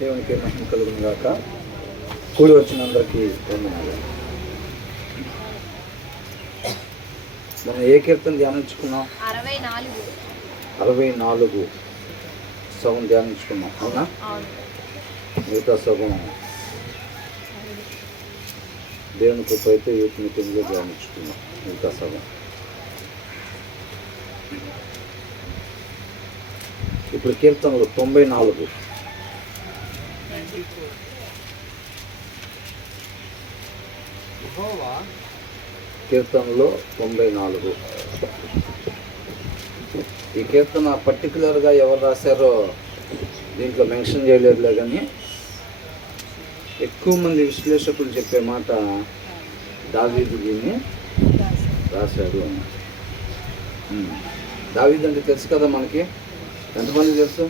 దేవునికి మహిమ కలుగును గాక. కూడి వచ్చిన అందరికీ వందనాలు. మనం ఏ కీర్తన ధ్యానించుకున్నాం? 64 సగం ధ్యానించుకున్నాం, అవునా? మిగతా సగం దేవుని కృప అయితే 8 ధ్యానించుకున్నాం. మిగతా సగం ఇప్పుడు కీర్తనలు 94. కీర్తనలో 94. ఈ కీర్తన పర్టికులర్గా ఎవరు రాశారో దీంట్లో మెన్షన్ చేయలేదులే, కానీ ఎక్కువ మంది విశ్లేషకులు చెప్పే మాట దావీదు దీన్ని రాశాడు అని. దావీదు అంటే తెలుసు కదా మనకి, ఎంతమంది తెలుసు?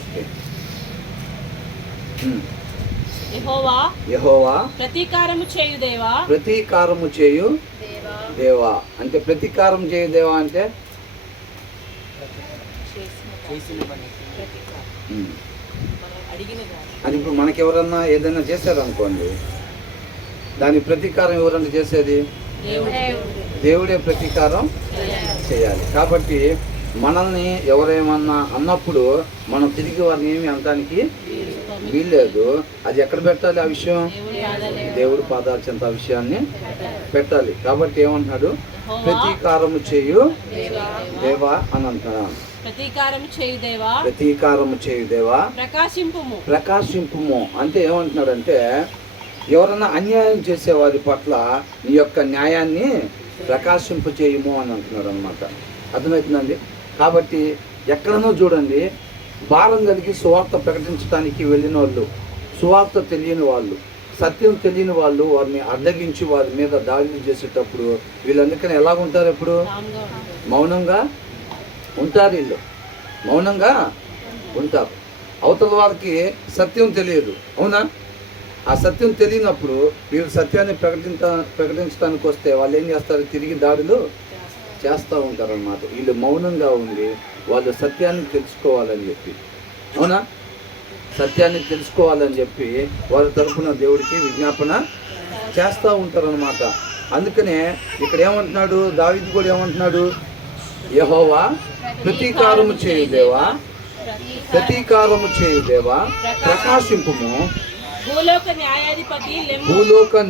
ఓకే. యెహోవా ప్రతీకారము చేయు దేవా, ప్రతీకారము చేయు దేవా అంటే ప్రతీకారం చేయు దేవా అంటే అది ఇప్పుడు మనకి ఎవరన్నా ఏదైనా చేశారనుకోండి, దాని ప్రతీకారం ఎవరన్నా చేసేది దేవుడే ప్రతీకారం చేయాలి. కాబట్టి మనల్ని ఎవరేమన్నా అన్నప్పుడు మనం తిరిగి వారిని ఏమి అనడానికి వీల్లేదు. అది ఎక్కడ పెట్టాలి? ఆ విషయం దేవుడి పాదాల చెంత ఆ విషయాన్ని పెట్టాలి. కాబట్టి ఏమంటున్నాడు? ప్రతీకారము చేయు దేవా అని అంటున్నాడు. ప్రతీకారము చేయు దేవా ప్రకాశింపుము అంటే ఏమంటున్నాడంటే, ఎవరన్నా అన్యాయం చేసే వారి పట్ల నీ యొక్క న్యాయాన్ని ప్రకాశింపు చేయము అని అంటున్నాడు అనమాట. అర్థమవుతుందండి? కాబట్టి ఎక్కడనో చూడండి, భారం కలిగి సువార్త ప్రకటించడానికి వెళ్ళిన వాళ్ళు, సువార్త తెలియని వాళ్ళు, సత్యం తెలియని వాళ్ళు వారిని అడ్డగించి వారి మీద దాడులు చేసేటప్పుడు వీళ్ళందుకని ఎలాగుంటారు? ఎప్పుడు మౌనంగా ఉంటారు. వీళ్ళు మౌనంగా ఉంటారు. అవతల వారికి సత్యం తెలియదు, అవునా? ఆ సత్యం తెలియనప్పుడు వీళ్ళు సత్యాన్ని ప్రకటించడానికి వస్తే వాళ్ళు ఏం చేస్తారు? తిరిగి దాడులు చేస్తూ ఉంటారన్నమాట. వీళ్ళు మౌనంగా ఉండి వాళ్ళు సత్యాన్ని తెలుసుకోవాలని చెప్పి, అవునా? సత్యాన్ని తెలుసుకోవాలని చెప్పి వారి తరఫున దేవుడికి విజ్ఞాపన చేస్తూ ఉంటారన్నమాట. అందుకనే ఇక్కడ ఏమంటున్నాడు? దావీదు కూడా ఏమంటున్నాడు? యెహోవా ప్రతీకారము చేయు దేవా, ప్రతీకారము చేయు దేవా ప్రకాశింపుము. భూలోక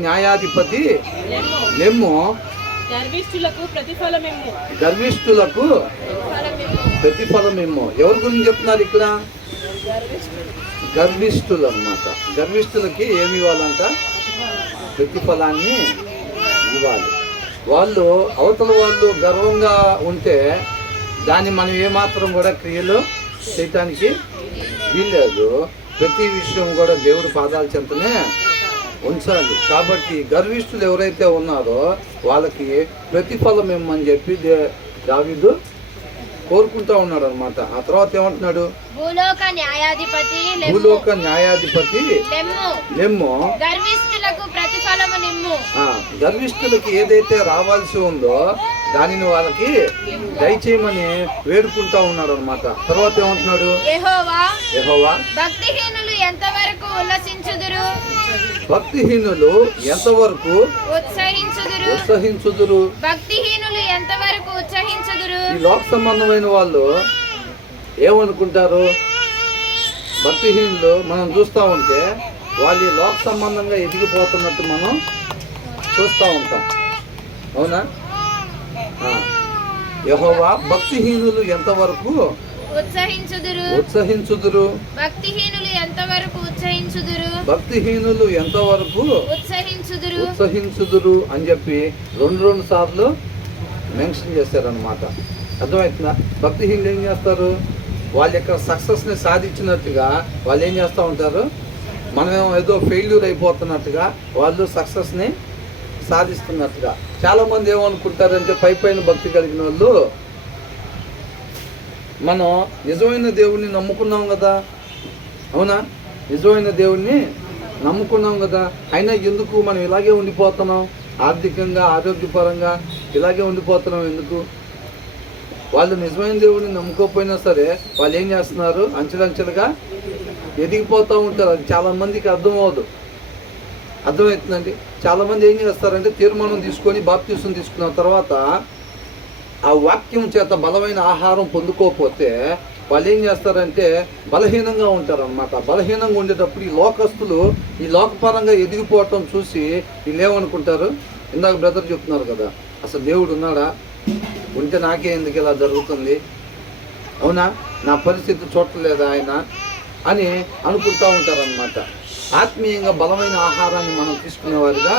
న్యాయాధిపతి లెమ్ము. గర్విష్ఠులకు ప్రతిఫలమేమో. ఎవరి గురించి చెప్తున్నారు ఇక్కడ? గర్విష్ఠులు అన్నమాట. గర్విష్ఠులకి ఏమి ఇవ్వాలంట? ప్రతిఫలాన్ని ఇవ్వాలి. వాళ్ళు అవతల వాళ్ళు గర్వంగా ఉంటే దాన్ని మనం ఏమాత్రం కూడా క్రియలు చేయటానికి వీల్లేదు. ప్రతి విషయం కూడా దేవుడి పాదాల చెంతనే ఉంచాలి. కాబట్టి గర్విష్ఠులు ఎవరైతే ఉన్నారో వాళ్ళకి ప్రతిఫలం ఇమ్మని చెప్పి దావీదు కోరుకుంటా ఉన్నాడు అనమాట. ఆ తర్వాత ఏమంటున్నాడు? భూలోక న్యాయాధిపతి లెమ్ము. గర్విష్ఠులకి ఏదైతే రావాల్సి ఉందో దానిని వాళ్ళకి దయచేయమని వేడుకుంటా ఉన్నాడు అనమాట. తర్వాత ఏమంటున్నాడు? యెహోవా భక్తిహీనులు ఎంతవరకు ఉత్సహించుదురు. ఈ లోక సంబంధమైన వాళ్ళు ఏమనుకుంటారు? భక్తిహీనులు మనం చూస్తూ ఉంటే వాళ్ళు లోక సంబంధంగా ఎదిగిపోతున్నట్టు మనం చూస్తూ ఉంటాం, అవునా? యెహోవా భక్తిహీనులు ఎంతవరకు ఉత్సహించుదురు. భక్తిహీనులు ఎంతవరకు ఉత్సహించుదురు అని చెప్పి రెండు సార్లు మెన్షన్ చేశారనమాట. అర్థమవుతుందా? భక్తిహీనులు ఏం చేస్తారు? వాళ్ళ యొక్క సక్సెస్ని సాధించినట్టుగా వాళ్ళు ఏం చేస్తూ ఉంటారు? మనం ఏదో ఫెయిల్యూర్ అయిపోతున్నట్టుగా వాళ్ళు సక్సెస్ని సాధిస్తున్నట్టుగా. చాలామంది ఏమనుకుంటారంటే పైన భక్తి కలిగిన వాళ్ళు, మనం నిజమైన దేవుణ్ణి నమ్ముకున్నాం కదా, అవునా? నిజమైన దేవుణ్ణి నమ్ముకున్నాం కదా, అయినా ఎందుకు మనం ఇలాగే ఉండిపోతున్నాం? ఆర్థికంగా ఆరోగ్యపరంగా ఇలాగే ఉండిపోతున్నాం ఎందుకు? వాళ్ళు నిజమైన దేవుడిని నమ్ముకోకపోయినా సరే వాళ్ళు ఏం చేస్తున్నారు, అంచెలంచెలుగా ఎదిగిపోతూ ఉంటారు. అది చాలా మందికి అర్థమవుతుందండి. చాలామంది ఏం చేస్తారంటే తీర్మానం తీసుకొని బాప్తీసం తీసుకున్న తర్వాత ఆ వాక్యం చేత బలమైన ఆహారం పొందుకోకపోతే వాళ్ళు ఏం చేస్తారంటే బలహీనంగా ఉంటారు అన్నమాట. బలహీనంగా ఉండేటప్పుడు ఈ లోకస్తులు ఈ లోకపరంగా ఎదిగిపోవటం చూసి వీళ్ళు ఏమనుకుంటారు, ఇందాక బ్రదర్ చెప్తున్నారు కదా, అసలు దేవుడు ఉన్నాడా, ఉంటే నాకే ఎందుకు ఇలా జరుగుతుంది, అవునా, నా పరిస్థితి చూడలేదా ఆయన అని అనుకుంటూ ఉంటారన్నమాట. ఆత్మీయంగా బలమైన ఆహారాన్ని మనం తీసుకునేవారుగా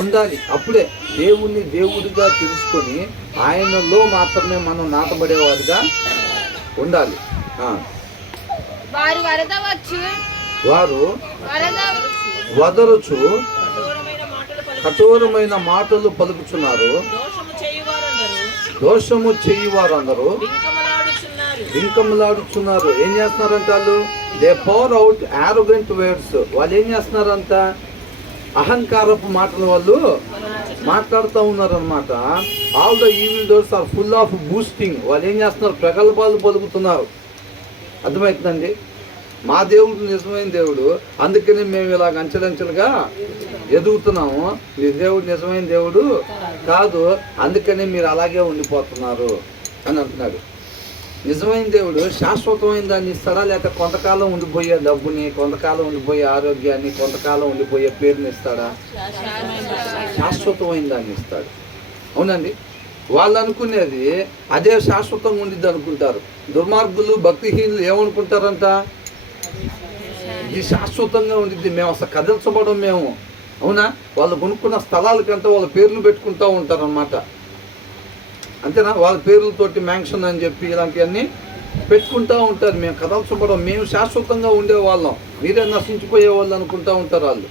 ఉండాలి. అప్పుడే దేవుణ్ణి దేవుడిగా తెలుసుకొని ఆయనలో మాత్రమే మనం నాటబడేవారుగా ఉండాలి. వారు వదరుచు కఠోరమైన మాటలు పలుకుచున్నారు. దోషము చేయువారందరూ వింకములాడుచున్నారు. ఏం చేస్తున్నారంట వాళ్ళు? They pour out arrogant words. వాళ్ళు ఏం చేస్తున్నారంట? అహంకారపు మాటలు వాళ్ళు మాట్లాడుతూ ఉన్నారనమాట. All the evil doers are full of boasting. వాళ్ళు ఏం చేస్తున్నారు? ప్రగల్భాలు పలుకుతున్నారు. అర్థమవుతుందండి. మా దేవుడు నిజమైన దేవుడు, అందుకని మేము ఇలాగ అంచెలంచెలుగా ఎదుగుతున్నాము. మీ దేవుడు నిజమైన దేవుడు కాదు, అందుకని మీరు అలాగే ఉండిపోతున్నారు అని అంటున్నాడు. నిజమైన దేవుడు శాశ్వతమైన దాన్ని ఇస్తాడా, లేకపోతే కొంతకాలం ఉండిపోయే డబ్బుని, కొంతకాలం ఉండిపోయే ఆరోగ్యాన్ని, కొంతకాలం ఉండిపోయే పేరుని ఇస్తాడా? శాశ్వతమైన దాన్ని ఇస్తాడు. అవునండి. వాళ్ళు అనుకునేది అదే శాశ్వతంగా ఉండిద్ది అనుకుంటారు. దుర్మార్గులు భక్తిహీనులు ఏమనుకుంటారంట? ఇది శాశ్వతంగా ఉండిద్ది, మేము అసలు కదల్చబడం మేము, అవునా. వాళ్ళు కొనుక్కున్న స్థలాలకంటే వాళ్ళ పేర్లు పెట్టుకుంటూ ఉంటారు అన్నమాట. అంతేనా? వాళ్ళ పేర్లతోటి మ్యాంక్షన్ అని చెప్పి ఇలాంటివన్నీ పెట్టుకుంటూ ఉంటారు. మేము కదల్చబడం, మేము శాశ్వతంగా ఉండేవాళ్ళం, మీరే నశించిపోయే వాళ్ళు అనుకుంటూ ఉంటారు వాళ్ళు.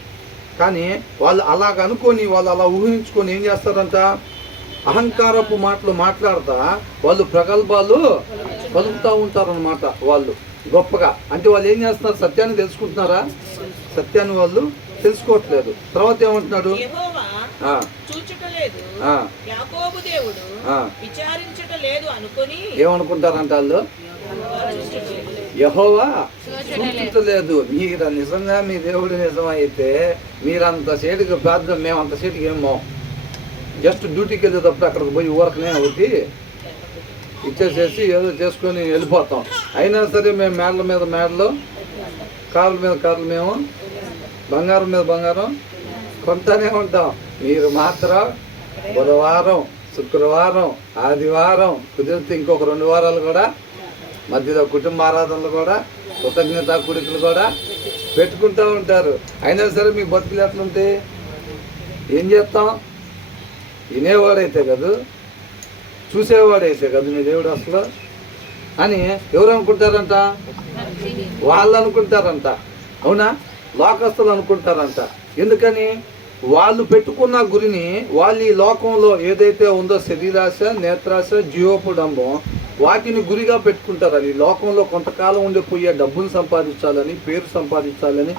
కానీ వాళ్ళు అలాగ అనుకొని, వాళ్ళు అలా ఊహించుకొని ఏం చేస్తారంట? అహంకారపు మాటలు మాట్లాడతా వాళ్ళు ప్రగల్భాలు పలుకుతూ ఉంటారన్నమాట. వాళ్ళు గొప్పగా, అంటే వాళ్ళు ఏం చేస్తున్నారు? సత్యాన్ని తెలుసుకుంటున్నారా? సత్యాన్ని వాళ్ళు తెలుసుకోవట్లేదు. తర్వాత ఏమంటున్నాడు? ఏమనుకుంటారంట వాళ్ళు? యెహోవా చూచుటలేదు. మీరు నిజంగా మీ దేవుడు నిజమైతే మీరంత సేటుగా ప్రార్థన, మేము అంత సేటుగా ఏమో జస్ట్ డ్యూటీకి వెళ్ళేటప్పుడు అక్కడికి పోయి ఊరకనే ఒకటి ఇచ్చేసేసి ఏదో చేసుకొని వెళ్ళిపోతాం. అయినా సరే మేము మేడల మీద మేడలు, కార్ల మీద కార్లు, మేము బంగారం మీద బంగారం కొంటానే ఉంటాం. మీరు మాత్రం బుధవారం, శుక్రవారం, ఆదివారం కుదిరితే ఇంకొక 2 వారాలు కూడా మధ్యలో కుటుంబ ఆరాధనలు కూడా, కృతజ్ఞతా కూడికలు కూడా పెట్టుకుంటూ ఉంటారు. అయినా సరే మీ బతుకులు ఎట్లుంటాయి? ఏం చేస్తాం? వినేవాడైతే కాదు, చూసేవాడైతే కాదు మీ దేవుడు అసలు అని ఎవరు అనుకుంటారంట? వాళ్ళు అనుకుంటారంట. అవునా? లోకస్తులు అనుకుంటారంట. ఎందుకని? వాళ్ళు పెట్టుకున్న గురిని, వాళ్ళు ఈ లోకంలో ఏదైతే ఉందో శరీరాశ, నేత్రాశ, జీవోపడంబం, వాటిని గురిగా పెట్టుకుంటారని. ఈ లోకంలో కొంతకాలం ఉండిపోయే డబ్బులు సంపాదించాలని, పేరు సంపాదించాలని,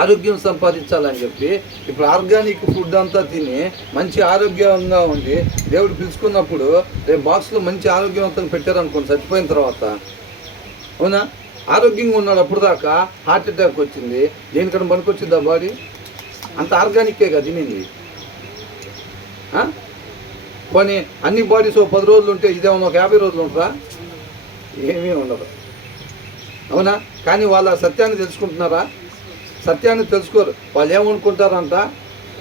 ఆరోగ్యం సంపాదించాలని చెప్పి ఇప్పుడు ఆర్గానిక్ ఫుడ్ అంతా తిని మంచి ఆరోగ్యంగా ఉండి దేవుడు పిలుచుకున్నప్పుడు రేపు బాక్స్లో మంచి ఆరోగ్యవంతంగా పెట్టారనుకోండి, చచ్చిపోయిన తర్వాత, అవునా, ఆరోగ్యంగా ఉన్నాడు, అప్పుడు దాకా హార్ట్ అటాక్ వచ్చింది, దేనికన్నా పనికొచ్చింది ఆ బాడీ? అంత ఆర్గానిక్కే కదా తినింది. పోనీ అన్ని బాడీస్ 10 రోజులు ఉంటే ఇదేమన్నా ఒక 50 రోజులు ఉంటారా? ఏమీ ఉండదు. అవునా? కానీ వాళ్ళ సత్యాన్ని తెలుసుకుంటున్నారా? సత్యాన్ని తెలుసుకోరు. వాళ్ళు ఏమనుకుంటారంట?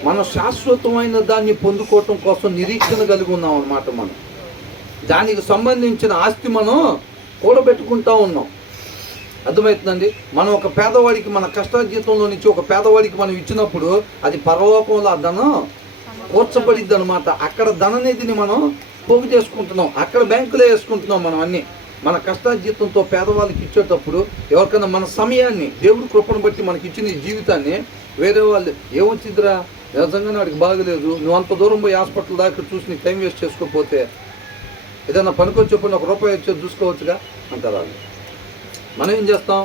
మనం శాశ్వతమైన దాన్ని పొందుకోవటం కోసం నిరీక్షణ కలిగి ఉన్నాం అన్నమాట. మనం దానికి సంబంధించిన ఆస్తి మనం కూడబెట్టుకుంటూ ఉన్నాం. అర్థమవుతుందండి. మనం ఒక పేదవాడికి మన కష్టార్జితంలో నుంచి ఒక పేదవాడికి మనం ఇచ్చినప్పుడు అది పరలోకంలో ఆ ధనం కూర్చబడిద్ది అనమాట. అక్కడ ధననిధిని మనం పోగు చేసుకుంటున్నాం, అక్కడ బ్యాంకులో వేసుకుంటున్నాం. మనం అన్నీ మన కష్టార్జితంతో పేదవాళ్ళకి ఇచ్చేటప్పుడు ఎవరికైనా మన సమయాన్ని, దేవుడి కృపను బట్టి మనకి ఇచ్చిన ఈ జీవితాన్ని వేరే వాళ్ళు ఏమొచ్చిద్దిరా, నిజంగానే వాడికి బాగలేదు, నువ్వు అంత దూరం పోయి హాస్పిటల్ దాకా చూసి నీకు టైం వేస్ట్ చేసుకోకపోతే ఏదైనా పనికొచ్చేప్పుడు ఒక రూపాయి వచ్చేది చూసుకోవచ్చుగా అంటారు వాళ్ళు. మనం ఏం చేస్తాం?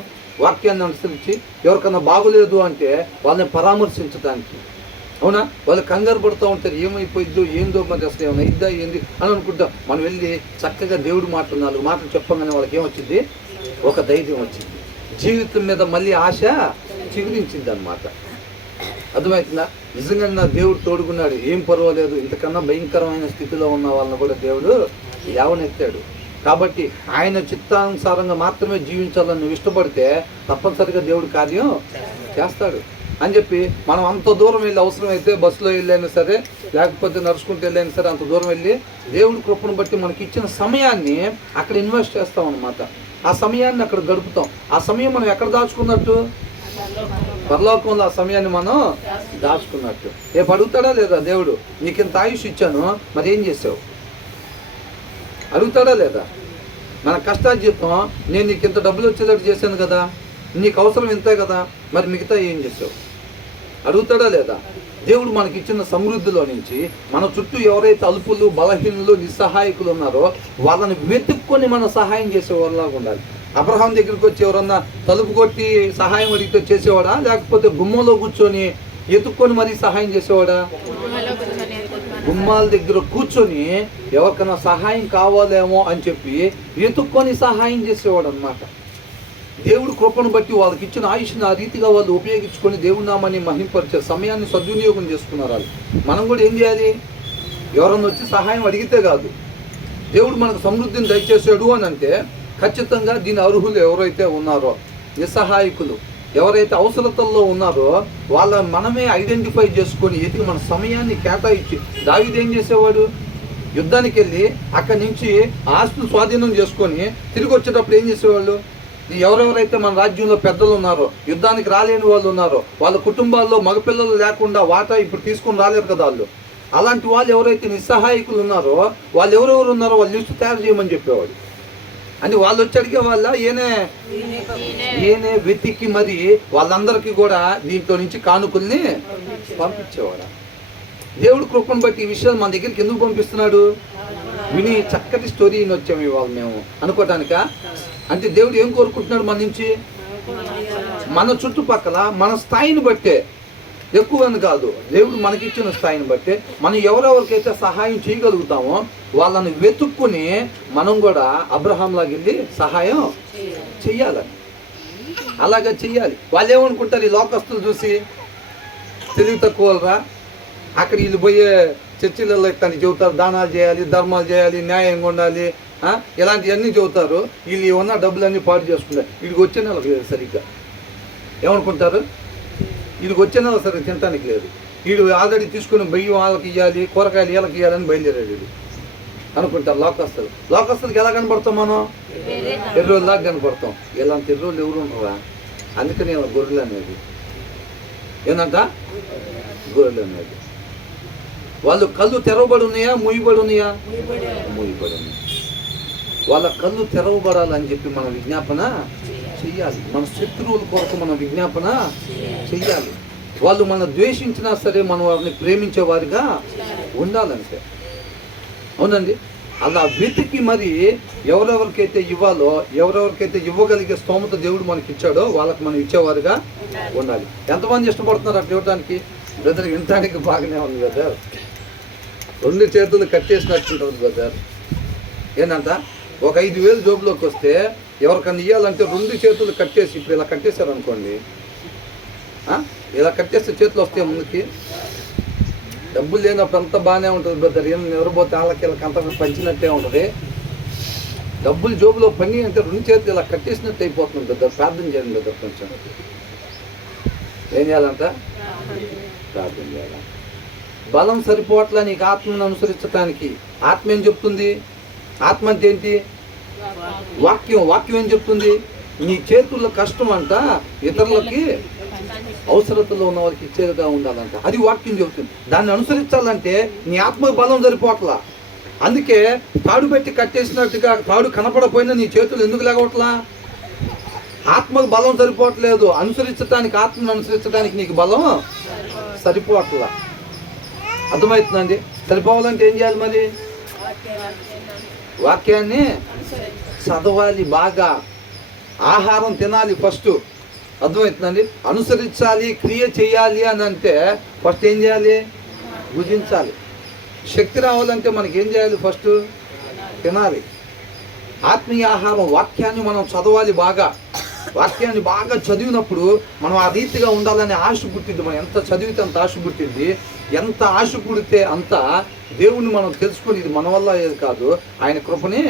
వాక్యాన్ని అనుసరించి ఎవరికన్నా బాగోలేదు అంటే వాళ్ళని పరామర్శించడానికి, అవునా? వాళ్ళు కంగారు పడుతూ ఉంటారు, ఏమైపోయిద్దో ఏందో మరి అసలు ఏమైనా ఇద్దా ఏంది అని అనుకుంటాం. మనం వెళ్ళి చక్కగా దేవుడు మాటలు 4 మాటలు చెప్పగానే వాళ్ళకి ఏమొచ్చింది? ఒక ధైర్యం వచ్చింది, జీవితం మీద మళ్ళీ ఆశ చిగురించింది అనమాట. అర్థమవుతుందా? నిజంగా నా దేవుడు తోడుకున్నాడు, ఏం పర్వాలేదు, ఇంతకన్నా భయంకరమైన స్థితిలో ఉన్న వాళ్ళని కూడా దేవుడు లేవనెత్తాడు. కాబట్టి ఆయన చిత్తానుసారంగా మాత్రమే జీవించాలని నువ్వు ఇష్టపడితే తప్పనిసరిగా దేవుడు కార్యం చేస్తాడు అని చెప్పి మనం అంత దూరం వెళ్ళి, అవసరమైతే బస్సులో వెళ్ళైనా సరే లేకపోతే నడుచుకుంటూ వెళ్ళైనా సరే అంత దూరం వెళ్ళి దేవుడి కృపను బట్టి మనకి ఇచ్చిన సమయాన్ని అక్కడ ఇన్వెస్ట్ చేస్తాం అన్నమాట. ఆ సమయాన్ని అక్కడ గడుపుతాం. ఆ సమయం మనం ఎక్కడ దాచుకున్నట్టు? పరలోకంలో ఆ సమయాన్ని మనం దాచుకున్నట్టు. రేపు అడుగుతాడా లేదా దేవుడు, నీకు ఇంత ఆయుష్ ఇచ్చాను మరి ఏం చేసావు? అడుగుతాడా లేదా? మన కష్టార్జితం నేను నీకు ఇంత డబ్బులు వచ్చేటట్టు చేశాను కదా, నీకు అవసరం ఇంతే కదా, మరి మిగతా ఏం చేసావు? అడుగుతాడా లేదా? దేవుడు మనకి ఇచ్చిన సమృద్ధిలో నుంచి మన చుట్టూ ఎవరైతే అల్పులు, బలహీనులు, నిస్సహాయకులు ఉన్నారో వాళ్ళని వెతుక్కొని మనం సహాయం చేసేవాళ్ళలాగా ఉండాలి. అబ్రహాం దగ్గరికి వచ్చి ఎవరన్నా తలుపు కొట్టి సహాయం అడిగితే చేసేవాడా, లేకపోతే గుమ్మంలో కూర్చొని ఎత్తుక్కొని మరీ సహాయం చేసేవాడా? గుమ్మాల దగ్గర కూర్చొని ఎవరికైనా సహాయం కావాలేమో అని చెప్పి ఎత్తుక్కొని సహాయం చేసేవాడు అనమాట. దేవుడు కృపను బట్టి వాళ్ళకి ఇచ్చిన ఆయుష్ని ఆ రీతిగా వాళ్ళు ఉపయోగించుకొని దేవుడి నామాన్ని మహింపరిచే సమయాన్ని సద్వినియోగం చేసుకున్నారు వాళ్ళు. మనం కూడా ఏం చేయాలి? ఎవరన్నా వచ్చి సహాయం అడిగితే కాదు, దేవుడు మనకు సమృద్ధిని దయచేసాడు అని అంటే ఖచ్చితంగా దీని అర్హులు ఎవరైతే ఉన్నారో, నిస్సహాయకులు ఎవరైతే అవసరతల్లో ఉన్నారో వాళ్ళ మనమే ఐడెంటిఫై చేసుకొని ఎతికి మన సమయాన్ని కేటాయించి, దావీదు ఏం చేసేవాడు? యుద్ధానికి వెళ్ళి అక్కడి నుంచి ఆస్తులు స్వాధీనం చేసుకొని తిరిగి వచ్చేటప్పుడు ఏం చేసేవాళ్ళు? ఎవరెవరైతే మన రాజ్యంలో పెద్దలు ఉన్నారో, యుద్ధానికి రాలేని వాళ్ళు ఉన్నారో, వాళ్ళ కుటుంబాల్లో మగపిల్లలు లేకుండా వాటా ఇప్పుడు తీసుకొని రాలేరు కదా వాళ్ళు. అలాంటి వాళ్ళు ఎవరైతే నిస్సహాయకులు ఉన్నారో వాళ్ళు ఎవరెవరు ఉన్నారో వాళ్ళు లిస్టు తయారు చేయమని చెప్పేవాడు. అని వాళ్ళు వచ్చి అడిగే వాళ్ళ ఈయనే వెతికి మరి వాళ్ళందరికీ కూడా దీంట్లో నుంచి కానుకల్ని పంపించేవాడు. దేవుడు కృపను బట్టి ఈ విషయాలు మన దగ్గరికి ఎందుకు పంపిస్తున్నాడు? విని చక్కటి స్టోరీ వచ్చాము ఇవాళ మేము అనుకోవటానిక. అంటే దేవుడు ఏం కోరుకుంటున్నాడు మన నుంచి? మన చుట్టుపక్కల మన స్థాయిని బట్టే, ఎక్కువని కాదు, దేవుడు మనకిచ్చిన స్థాయిని బట్టే మనం ఎవరెవరికైతే సహాయం చేయగలుగుతామో వాళ్ళని వెతుక్కుని మనం కూడా అబ్రహాంలాగా వెళ్ళి సహాయం చెయ్యాలని, అలాగా చెయ్యాలి. వాళ్ళు ఏమనుకుంటారు? ఈ లోకస్తులు చూసి తెలివి తక్కువరా, అక్కడ వీళ్ళు పోయే చర్చిలలో తను చెబుతారు దానాలు చేయాలి, ధర్మాలు చేయాలి, న్యాయంగా ఉండాలి, ఇలాంటివన్నీ చెబుతారు. వీళ్ళు ఉన్న డబ్బులన్నీ పాటు చేసుకుంటారు. వీడికి వచ్చే నెలకు లేదు సరిగ్గా. ఏమనుకుంటారు? వీడికి వచ్చే నెల సరిగ్గా తినడానికి లేదు, వీడు ఆల్రెడీ తీసుకుని బియ్యం వాళ్ళకి ఇవ్వాలి, కూరగాయలు వీళ్ళకి ఇవ్వాలని బయలుదేరాడు వీడు అనుకుంటారు లోకస్తులు. లోకస్తులకి ఎలా కనపడతాం మనం? ఎర్రోళ్ళలాగా కనపడతాం. ఇలాంటి ఎర్రోళ్ళు ఎవరు ఉండరా? అందుకని గొర్రెలు అనేది ఏంటంట? గొర్రెలు అనేది. వాళ్ళు కళ్ళు తెరవబడి ఉన్నాయా, మూయబడి ఉన్నాయా? మూయబడి ఉన్నాయి. వాళ్ళ కళ్ళు తెరవబడాలని చెప్పి మనం విజ్ఞాపన చెయ్యాలి. మన శత్రువుల కొరకు మనం విజ్ఞాపన చెయ్యాలి. వాళ్ళు మనం ద్వేషించినా సరే మనం వారిని ప్రేమించే వారిగా ఉండాలంటే. అవునండి. అలా వెతికి మరి ఎవరెవరికైతే ఇవ్వాలో, ఎవరెవరికైతే ఇవ్వగలిగే స్తోమత దేవుడు మనకి ఇచ్చాడో వాళ్ళకి మనం ఇచ్చేవారుగా ఉండాలి. ఎంతమంది ఇష్టపడుతున్నారు అట్లా ఇవ్వడానికి? బ్రదర్ వినటానికి బాగానే ఉంది బ్రదర్, 2 చేతులు కట్టేసినట్టుంటుంది బ్రదర్. ఏంటంట? ఒక 5,000 జోబులోకి వస్తే ఎవరికన్నా ఇవ్వాలంటే 2 చేతులు కట్టేసి, ఇప్పుడు ఇలా కట్టేశారు అనుకోండి, ఇలా కట్టేస్తే చేతులు వస్తాయి ముందుకి. డబ్బులు లేనప్పుడు అంతా బాగానే ఉంటుంది బ్రదర్, ఏం నిద్రపోతే వాళ్ళకి వీళ్ళకి అంత పంచినట్టే ఉంటుంది. డబ్బులు జోబులో పని అంటే 2 చేతులు ఇలా కట్టేసినట్టు అయిపోతుంది బ్రదర్. ప్రార్థన చేయండి బ్రదర్. కొంచెం ఏం చేయాలంట? ప్రార్థన చేయాలి. బలం సరిపోవట్లా నీకు ఆత్మను అనుసరించడానికి. ఆత్మ ఏం చెప్తుంది? ఆత్మ అంటే ఏంటి? వాక్యం. వాక్యం ఏం చెప్తుంది? నీ చేతుల్లో కష్టం అంట ఇతరులకి అవసరతలో ఉన్న వాళ్ళకి ఇచ్చేదిగా ఉండాలంట. అది వాక్యం చెబుతుంది. దాన్ని అనుసరించాలంటే నీ ఆత్మ బలం సరిపోవట్లా. అందుకే తాడు పెట్టి కట్టేసినట్టుగా తాడు కనపడపోయినా నీ చేతులు ఎందుకు లేవట్లా? ఆత్మకు బలం సరిపోవట్లేదు. అనుసరించడానికి, ఆత్మను అనుసరించడానికి నీకు బలం సరిపోవట్లా. అర్థమవుతుందండి? సరిపోవాలంటే ఏం చేయాలి మరి? వాక్యాన్ని చదవాలి, బాగా ఆహారం తినాలి ఫస్ట్. అర్థమవుతుందండి. అనుసరించాలి, క్రియ చేయాలి అని అంటే ఫస్ట్ ఏం చేయాలి? భుజించాలి. శక్తి రావాలంటే మనకి ఏం చేయాలి? ఫస్ట్ తినాలి. ఆత్మీయ ఆహారం, వాక్యాన్ని మనం చదవాలి. వాక్యాన్ని బాగా చదివినప్పుడు మనం ఆ రీతిగా ఉండాలనే ఆశ పుట్టింది. మనం ఎంత చదివితే అంత ఆశ పుట్టింది. ఎంత ఆశ పుడితే అంత దేవుణ్ణి మనం తెలుసుకుని ఇది మన వల్ల ఏది కాదు, ఆయన కృపని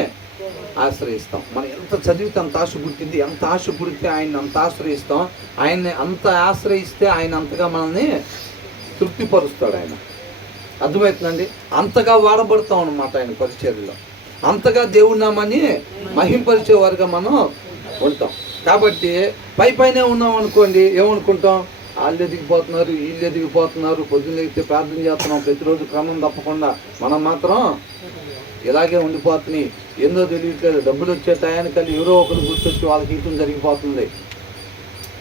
ఆశ్రయిస్తాం. మనం ఎంత చదివితే అంత ఆశ పుట్టింది. ఎంత ఆశ పుడితే ఆయన్ని అంత ఆశ్రయిస్తాం. ఆయన్ని అంత ఆశ్రయిస్తే ఆయన అంతగా మనల్ని తృప్తిపరుస్తాడు. ఆయన అర్థమవుతుందండి. అంతగా వాడబడతాం అన్నమాట ఆయన పరిచర్యలో. అంతగా దేవుడి నామాన్ని మహింపరిచే వారుగా మనం ఉంటాం. కాబట్టి పైనే ఉన్నాం అనుకోండి, ఏమనుకుంటాం? వాళ్ళు ఎదిగిపోతున్నారు, వీళ్ళు ఎదిగిపోతున్నారు, పొద్దున్న ఎగితే ప్రార్థన చేస్తున్నాం ప్రతిరోజు క్రమం తప్పకుండా, మనం మాత్రం ఇలాగే ఉండిపోతున్నాయి. ఏందో తెలియట్లేదు. డబ్బులు వచ్చే టయానికల్లి ఎవరో ఒకరు గుర్తొచ్చి వాళ్ళకి ఇతం జరిగిపోతుంది.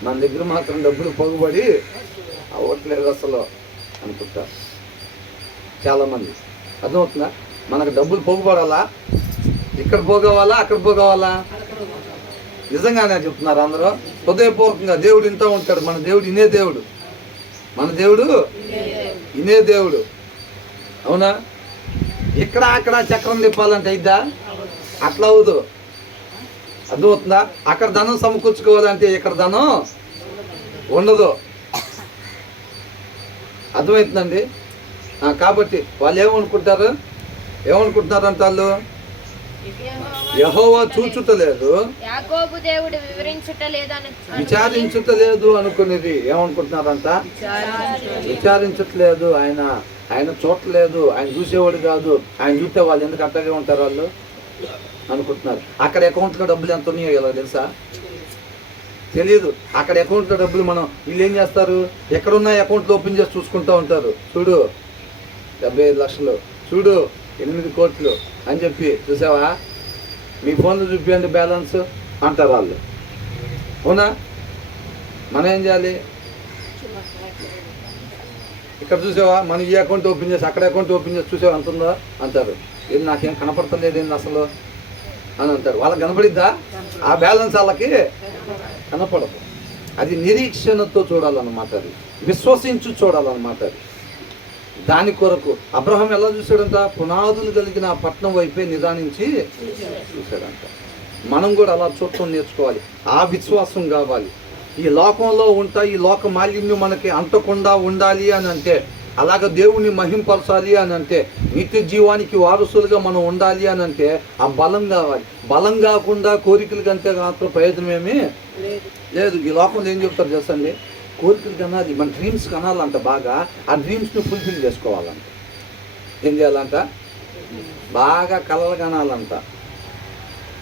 మన దగ్గర మాత్రం డబ్బులు పొగుబడి అవ్వట్లేదు అసలు అనుకుంటారు చాలామంది. అర్థమవుతుందా? మనకు డబ్బులు పోగుపడాలా? ఇక్కడ పోగవాలా, అక్కడ పోగవాలా? నిజంగానే చెప్తున్నారు అందరూ హృదయపూర్వకంగా. దేవుడు ఇంత ఉంటాడు. మన దేవుడు ఇనే దేవుడు. మన దేవుడు ఇనే దేవుడు. అవునా? ఇక్కడ అక్కడ చక్రం తిప్పాలంటే అయిద్దా? అట్లా అవ్వదు. అర్థమవుతుందా? అక్కడ ధనం సమకూర్చుకోవాలంటే ఇక్కడ ధనం ఉండదు. అర్థమవుతుందండి. కాబట్టి వాళ్ళు ఏమనుకుంటున్నారు అంటే వాళ్ళు యెహోవా చూచుటలేదు, యాకోబు దేవుడు విచారించుటలేదు అనుకునేది. ఏమనుకుంటున్నారంట? విచారించట్లేదు. ఆయన చూడలేదు, ఆయన చూసేవాడు కాదు. ఆయన చూస్తే వాళ్ళు ఎందుకు అట్టగా ఉంటారు వాళ్ళు అనుకుంటున్నారు. అక్కడ అకౌంట్లో డబ్బులు ఎంత ఉన్నాయో ఇలా తెలుసా? తెలియదు. అక్కడ అకౌంట్లో డబ్బులు మనం వీళ్ళు ఏం చేస్తారు? ఎక్కడున్న అకౌంట్లో ఓపెన్ చేసి చూసుకుంటూ ఉంటారు. చూడు 75 లక్షలు, చూడు 8 కోట్లు అని చెప్పి, చూసావా మీ ఫోన్లో చూపించండి బ్యాలెన్స్ అంటారు వాళ్ళు. అవునా? మనం ఏం చేయాలి? ఇక్కడ చూసావా మనం ఈ అకౌంట్ ఓపెన్ చేసి అక్కడ అకౌంట్ ఓపెన్ చేసి చూసావా ఎంత ఉందో అంటారు. ఏది నాకేం కనపడతలేదు ఏంది అసలు అని అంటారు. వాళ్ళకి కనపడిద్దా? ఆ బ్యాలెన్స్ వాళ్ళకి కనపడదు. అది నిరీక్షణతో చూడాలన్నమాట. అది విశ్వసించు చూడాలన్నమాట. అది దాని కొరకు అబ్రహాం ఎలా చూశాడంట? పునాదులు కలిగిన పట్టణం వైపే నిదానించి చూశాడంట. మనం కూడా అలా చూడటం నేర్చుకోవాలి. ఆ విశ్వాసం కావాలి. ఈ లోకంలో ఈ లోక మాలిన్యం మనకి అంటకుండా ఉండాలి అని అంటే, అలాగ దేవుణ్ణి మహింపరచాలి అని అంటే, నిత్య జీవానికి వారసులుగా మనం ఉండాలి అని అంటే ఆ బలం కావాలి. బలం కాకుండా కోరికల కంటే మాత్రం ప్రయోజనం ఏమీ లేదు. ఈ లోకంలో ఏం చెప్తారు తెలుసండి? కోరికలు కనాలి, మన డ్రీమ్స్ కనాలంట. బాగా ఆ డ్రీమ్స్ని ఫుల్ఫిల్ చేసుకోవాలంట. ఏం చేయాలంట? బాగా కళలు కనాలంట.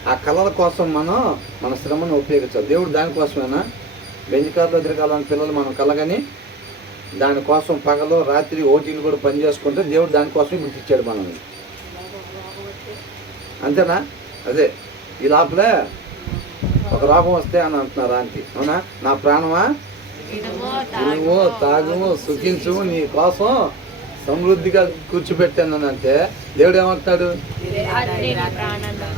ఆ కళల కోసం మన శ్రమను ఉపయోగించాలి. దేవుడు దానికోసమేనా బెంచ్ కార్లో తిరగాలని పిల్లలు మనం కలగని దానికోసం పగలు రాత్రి ఓటీలు కూడా పని చేసుకుంటే దేవుడు దానికోసమే గుర్తించాడు మనల్ని. అంతేనా? అదే ఈ లోపలే ఒక రోగం వస్తే అని అంటున్నారు ఆంటీ. అవునా? నా ప్రాణమా తినుము తాగుము సుఖించుము నీ కోసం సమృద్ధిగా కూర్చోబెట్టాను అంటే దేవుడు ఏమంటున్నాడు?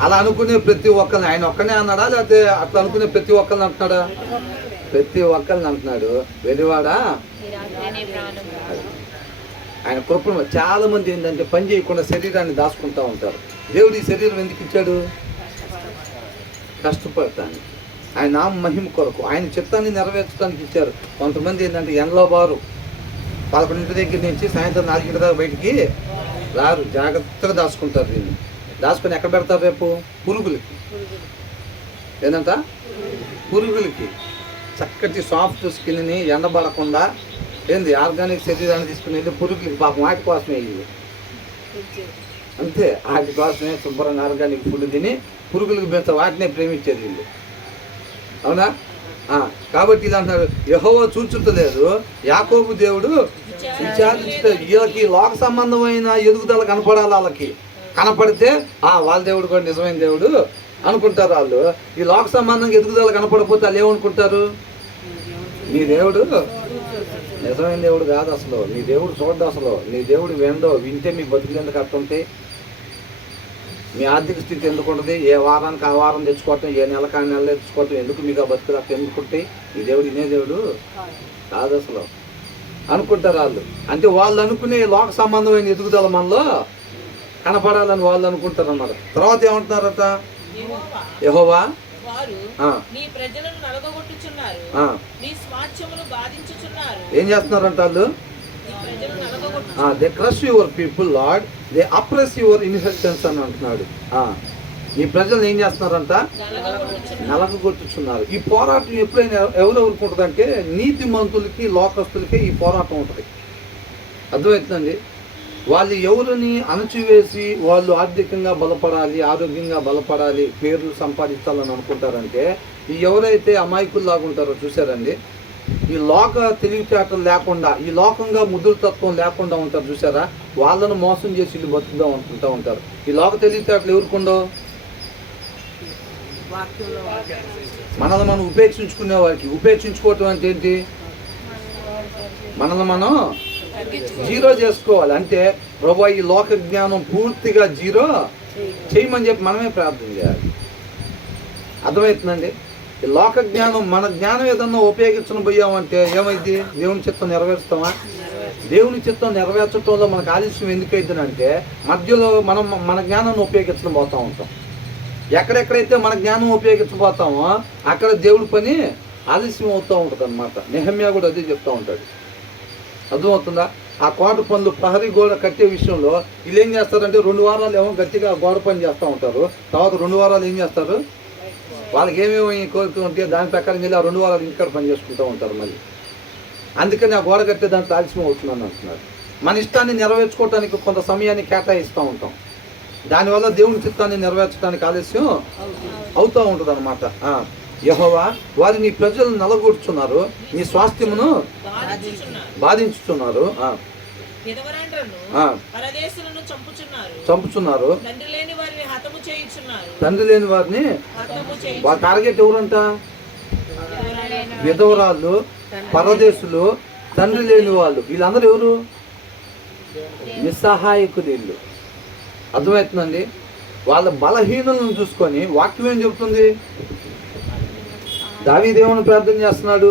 అలా అనుకునే ప్రతి ఒక్కరిని ఆయన ఒక్కనే అన్నాడా, లేకపోతే అట్లా అనుకునే ప్రతి ఒక్కరిని అంటున్నాడా? ప్రతి ఒక్కరిని అంటున్నాడు. వెలివాడా ఆయన కృపను. చాలా మంది ఏంటంటే పని చేయకుండా శరీరాన్ని దాచుకుంటూ ఉంటారు. దేవుడు ఈ శరీరం ఎందుకు ఇచ్చాడు? కష్టపడతాను. ఆయన నామ మహిమ కొరకు, ఆయన చిత్తాన్ని నెరవేర్చడానికి ఇచ్చారు. కొంతమంది ఏంటంటే ఎండలో బారు 11 దగ్గర నుంచి సాయంత్రం 4 దాకా బయటికి రారు. జాగ్రత్తగా దాచుకుంటారు. దీన్ని దాచుకొని ఎక్కడ పెడతారు? రేపు పురుగులకి. ఏంటంట? పురుగులకి. చక్కటి సాఫ్ట్ స్కిన్ని ఎండబడకుండా ఆర్గానిక్ శరీరాన్ని తీసుకుని వెళ్ళి పురుగులకి, పాపం వాటి కోసమే ఇవి అంతే. వాటి కోసమే శుభ్రంగా ఆర్గానిక్ ఫుడ్ తిని పురుగులకు పెంచ వాటినే ప్రేమించేది వీళ్ళు. అవునా? కాబట్టి ఇలా అంటున్నారు, యెహోవా చూచుటలేదు, యాకోబు దేవుడు విచారించలేదు. వీళ్ళకి లోక సంబంధమైన ఎదుగుదల కనపడాలి. వాళ్ళకి కనపడితే వాళ్ళ దేవుడు కూడా నిజమైన దేవుడు అనుకుంటారు వాళ్ళు. ఈ లోక సంబంధంగా ఎదుగుదల కనపడకపోతే వాళ్ళు ఏమనుకుంటారు? నీ దేవుడు నిజమైన దేవుడు కాదు అసలు. నీ దేవుడు చూడదు అసలు. నీ దేవుడు వినడో. వింటే మీ బతుకులు ఎందుకు అట్టుంటాయి? మీ ఆర్థిక స్థితి ఎందుకు ఉంటుంది? ఏ వారానికి ఆ వారం తెచ్చుకోవటం, ఏ నెలకు ఆ నెల తెచ్చుకోవటం ఎందుకు? మీకు ఆ బతుకులకు ఎందుకుంటాయి? ఈ దేవుడు ఇనే దేవుడు కాదు అసలు అనుకుంటారు వాళ్ళు. అంటే వాళ్ళు అనుకునే లోక సంబంధమైన ఎదుగుదల మనలో కనపడాలని వాళ్ళు అనుకుంటారు అన్నమాట. తర్వాత ఏమంటున్నారట? యెహోవా వారు ఆ, నీ ప్రజలను నలగగొట్టుచున్నారు, ఆ, నీ స్వాస్థ్యమును బాధించుచున్నారు. ఏం చేస్తున్నారంట వాళ్ళు? నీ ప్రజలను నలగగొట్టు they crush your people lord, they oppress your inheritance అని అంటున్నాడు. ఈ ప్రజలు ఏం చేస్తున్నారంట? నలగగొట్టుచున్నారు. నలగొట్టుచున్నారు. ఈ పోరాటం ఎప్పుడైనా ఎవరెవరికి ఉంటుందంటే నీతి మంతులకి లోకస్తులకి ఈ పోరాటం ఉంటుంది. అర్థమవుతుందండి? వాళ్ళు ఎవరిని అణచివేసి వాళ్ళు ఆర్థికంగా బలపడాలి, ఆరోగ్యంగా బలపడాలి, పేర్లు సంపాదించాలని అనుకుంటారంటే ఈ ఎవరైతే అమాయకుల్లాగా ఉంటారో చూసారండి, ఈ లోక తెలివితేటలు లేకుండా, ఈ లోకంగా ముద్రతత్వం లేకుండా ఉంటారు చూసారా, వాళ్ళను మోసం చేసి ఇల్లు బతుకుదాం అనుకుంటూ ఉంటారు. ఈ లోక తెలివితేటలు ఎవరికి ఉండవు? మనల్ని మనం ఉపేక్షించుకునే వారికి. ఉపేక్షించుకోవటం అంటే ఏంటి? మనల్ని మనం జీరో చేసుకోవాలి. అంటే ప్రభు ఈ లోక జ్ఞానం పూర్తిగా జీరో చేయమని చెప్పి మనమే ప్రార్థన చేయాలి. అర్థమవుతుందండి? ఈ లోక జ్ఞానం, మన జ్ఞానం ఏదన్నా ఉపయోగించడం పోయామంటే ఏమైంది? దేవుని చిత్తం నెరవేరుస్తామా? దేవుని చిత్తం నెరవేర్చడంలో మనకు ఆలస్యం ఎందుకైతుందంటే మధ్యలో మనం మన జ్ఞానాన్ని ఉపయోగించడం పోతూ ఉంటాం. ఎక్కడెక్కడైతే మన జ్ఞానం ఉపయోగించబోతామో అక్కడ దేవుడి పని ఆలస్యం అవుతూ ఉంటుంది అన్నమాట. నెహమ్యా కూడా అదే చెప్తూ ఉంటాడు. అర్థమవుతుందా? ఆ కోట పనులు, ప్రహరీ గోడ కట్టే విషయంలో వీళ్ళు ఏం చేస్తారంటే 2 వారాలు ఏమో గట్టిగా గోడ పని చేస్తూ ఉంటారు. తర్వాత 2 వారాలు ఏం చేస్తారు? వాళ్ళకి ఏమేమి కోరిక ఉంటే దాని ప్రకారం వెళ్ళి ఆ 2 వారాలు ఇంటికాడ పని చేసుకుంటూ ఉంటారు మళ్ళీ. అందుకని ఆ గోడ కట్టే దాంట్లో ఆలస్యం అవుతుందని అంటున్నారు. మన ఇష్టాన్ని నెరవేర్చుకోవడానికి కొంత సమయాన్ని కేటాయిస్తూ ఉంటాం. దానివల్ల దేవుని చిత్తాన్ని నెరవేర్చడానికి ఆలస్యం అవుతూ ఉంటుంది అనమాట. యెహోవా వారు నీ ప్రజలను నలగొట్టుచున్నారు, నీ స్వాస్థ్యమును బాధించుచున్నారు, చంపుచున్నారు, తండ్రి లేని వారిని. వాళ్ళ టార్గెట్ ఎవరంట? విధవరాళ్ళు, పరదేశులు, తండ్రి లేని వాళ్ళు. వీళ్ళందరూ ఎవరు? నిస్సహాయకులు వీళ్ళు. అర్థమవుతుందండి? వాళ్ళ బలహీనలను చూసుకొని వాక్యం ఏం చెబుతుంది? దావీదేవుని ప్రార్థన చేస్తున్నాడు.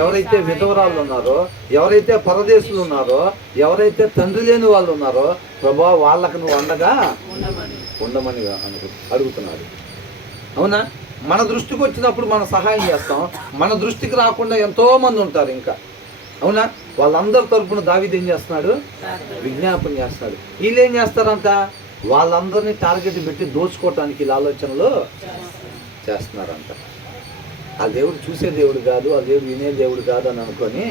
ఎవరైతే విధవరాళ్ళు ఉన్నారో, ఎవరైతే పరదేశులు ఉన్నారో, ఎవరైతే తండ్రి లేని వాళ్ళు ఉన్నారో ప్రభా వాళ్ళకు నువ్వు అండగా ఉండమని అడుగుతున్నాడు. అవునా? మన దృష్టికి వచ్చినప్పుడు మనం సహాయం చేస్తాం. మన దృష్టికి రాకుండా ఎంతో మంది ఉంటారు ఇంకా. అవునా? వాళ్ళందరి తరపున దావీదు ఏం చేస్తున్నాడు? విజ్ఞాపన చేస్తున్నాడు. వీళ్ళు ఏం చేస్తారంట? వాళ్ళందరినీ టార్గెట్ పెట్టి దోచుకోవటానికి వీళ్ళ ఆలోచనలు చేస్తున్నారంట. ఆ దేవుడు చూసే దేవుడు కాదు, ఆ దేవుడు వినే దేవుడు కాదు అని అనుకొని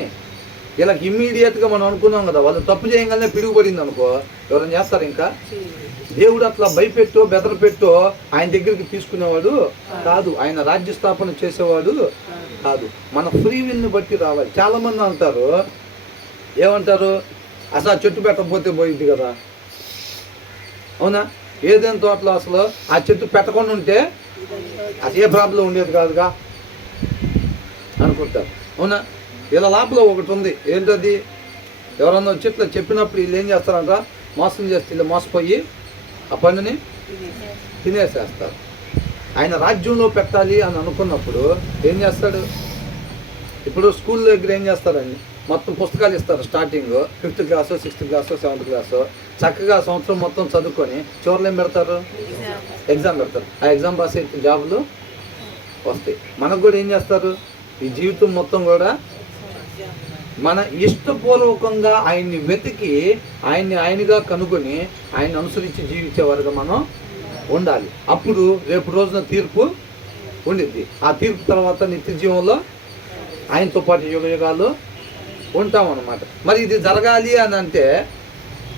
వీళ్ళకి ఇమ్మీడియట్గా మనం అనుకున్నాం కదా, వాళ్ళు తప్పు చేయగానే పిడుగుపడింది అనుకో, ఎవరైనా చేస్తారు ఇంకా? దేవుడు అట్లా భయపెట్టో బెదరపెట్టో ఆయన దగ్గరికి తీసుకునేవాడు కాదు. ఆయన రాజ్య స్థాపన చేసేవాడు కాదు. మన ఫ్రీ విల్ని బట్టి రావాలి. చాలామంది అంటారు, ఏమంటారు? అసలు చెట్టు పెట్టకపోతే పోయింది కదా. అవునా? ఏదైనా తోటలో అసలు ఆ చెట్టు పెట్టకుండా ఉంటే అదే ప్రాబ్లం ఉండేది కాదుగా అనుకుంటారు. అవునా? వీళ్ళ లోపల ఒకటి ఉంది. ఏంటది? ఎవరన్నా వచ్చి ఇట్లా చెప్పినప్పుడు వీళ్ళు ఏం చేస్తారంట? మోసం చేస్తే వీళ్ళు మోసపోయి ఆ పండుని తినేసేస్తారు. ఆయన రాజ్యంలో పెట్టాలి అని అనుకున్నప్పుడు ఏం చేస్తాడు? ఇప్పుడు స్కూల్ దగ్గర ఏం చేస్తారండి? మొత్తం పుస్తకాలు ఇస్తారు. Starting 5th class, 6th class, 7th class చక్కగా సంవత్సరం మొత్తం చదువుకొని చివరిలో ఏం పెడతారు? ఎగ్జామ్ పెడతారు. ఆ ఎగ్జామ్ పాస్ అయితే జాబులు వస్తాయి. మనకు కూడా ఏం చేస్తారు? ఈ జీవితం మొత్తం కూడా మన ఇష్టపూర్వకంగా ఆయన్ని వెతికి ఆయనగా కనుగొని ఆయన్ని అనుసరించి జీవించే వరకు మనం ఉండాలి. అప్పుడు రేపు రోజున తీర్పు ఉండిద్ది. ఆ తీర్పు తర్వాత నిత్య జీవంలో ఆయనతో పాటు యుగ యుగాలు ఉంటామన్నమాట. మరి ఇది జరగాలి అని అంటే,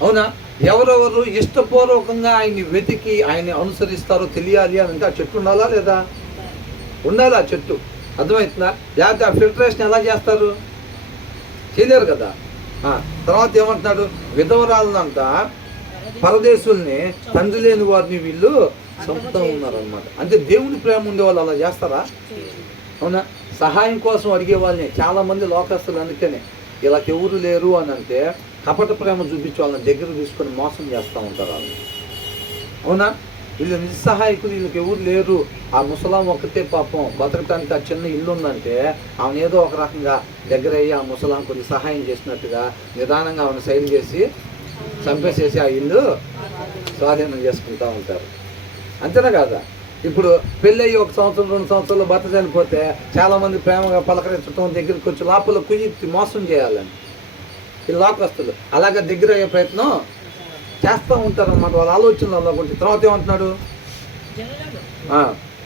అవునా, ఎవరెవరు ఇష్టపూర్వకంగా ఆయన్ని వెతికి ఆయన్ని అనుసరిస్తారో తెలియాలి అని అంటే ఆ చెట్టు ఉండాలా లేదా? ఉండాలి ఆ చెట్టు. అర్థమవుతుందా? లేకపోతే ఆ ఫిల్టరేషన్ ఎలా చేస్తారు? చేయలేరు కదా. తర్వాత ఏమంటున్నాడు? విధవరాలనంట, పరదేశుల్ని, తండ్రి లేని వారిని వీళ్ళు చంపుతూ ఉన్నారనమాట. అంటే దేవుని ప్రేమ ఉండే వాళ్ళు అలా చేస్తారా? అవునా? సహాయం కోసం అడిగే వాళ్ళని చాలామంది లోకస్తులు అందుకనే వీళ్ళకి ఎవరు లేరు అని అంటే కపట ప్రేమ చూపించి వాళ్ళని దగ్గర తీసుకొని మోసం చేస్తూ ఉంటారు. వాళ్ళు అవునా? వీళ్ళు నిస్సహాయకులు, వీళ్ళకి ఎవరు లేరు. ఆ ముసలాం ఒక్కతే పాపం బతకటానికి ఆ చిన్న ఇల్లు ఉందంటే ఆమె ఏదో ఒక రకంగా దగ్గర అయ్యి ఆ ముసలాం కొద్ది సహాయం చేసినట్టుగా నిదానంగా ఆమెను సైన్ చేసి చంపేసేసి ఆ ఇల్లు స్వాధీనం చేసుకుంటూ ఉంటారు. అంతేనా కాదా? ఇప్పుడు పెళ్ళయి 1 సంవత్సరం 2 సంవత్సరాలు భర్త చనిపోతే చాలామంది ప్రేమగా పలకరించడం, దగ్గరికి వచ్చి లోపల కుయ్యి మోసం చేయాలని ఈ లోకస్తులు అలాగే దగ్గర అయ్యే ప్రయత్నం చేస్తూ ఉంటారు అన్నమాట. వాళ్ళ ఆలోచనలు అలా ఉంటుంది. తర్వాత ఏమంటున్నాడు?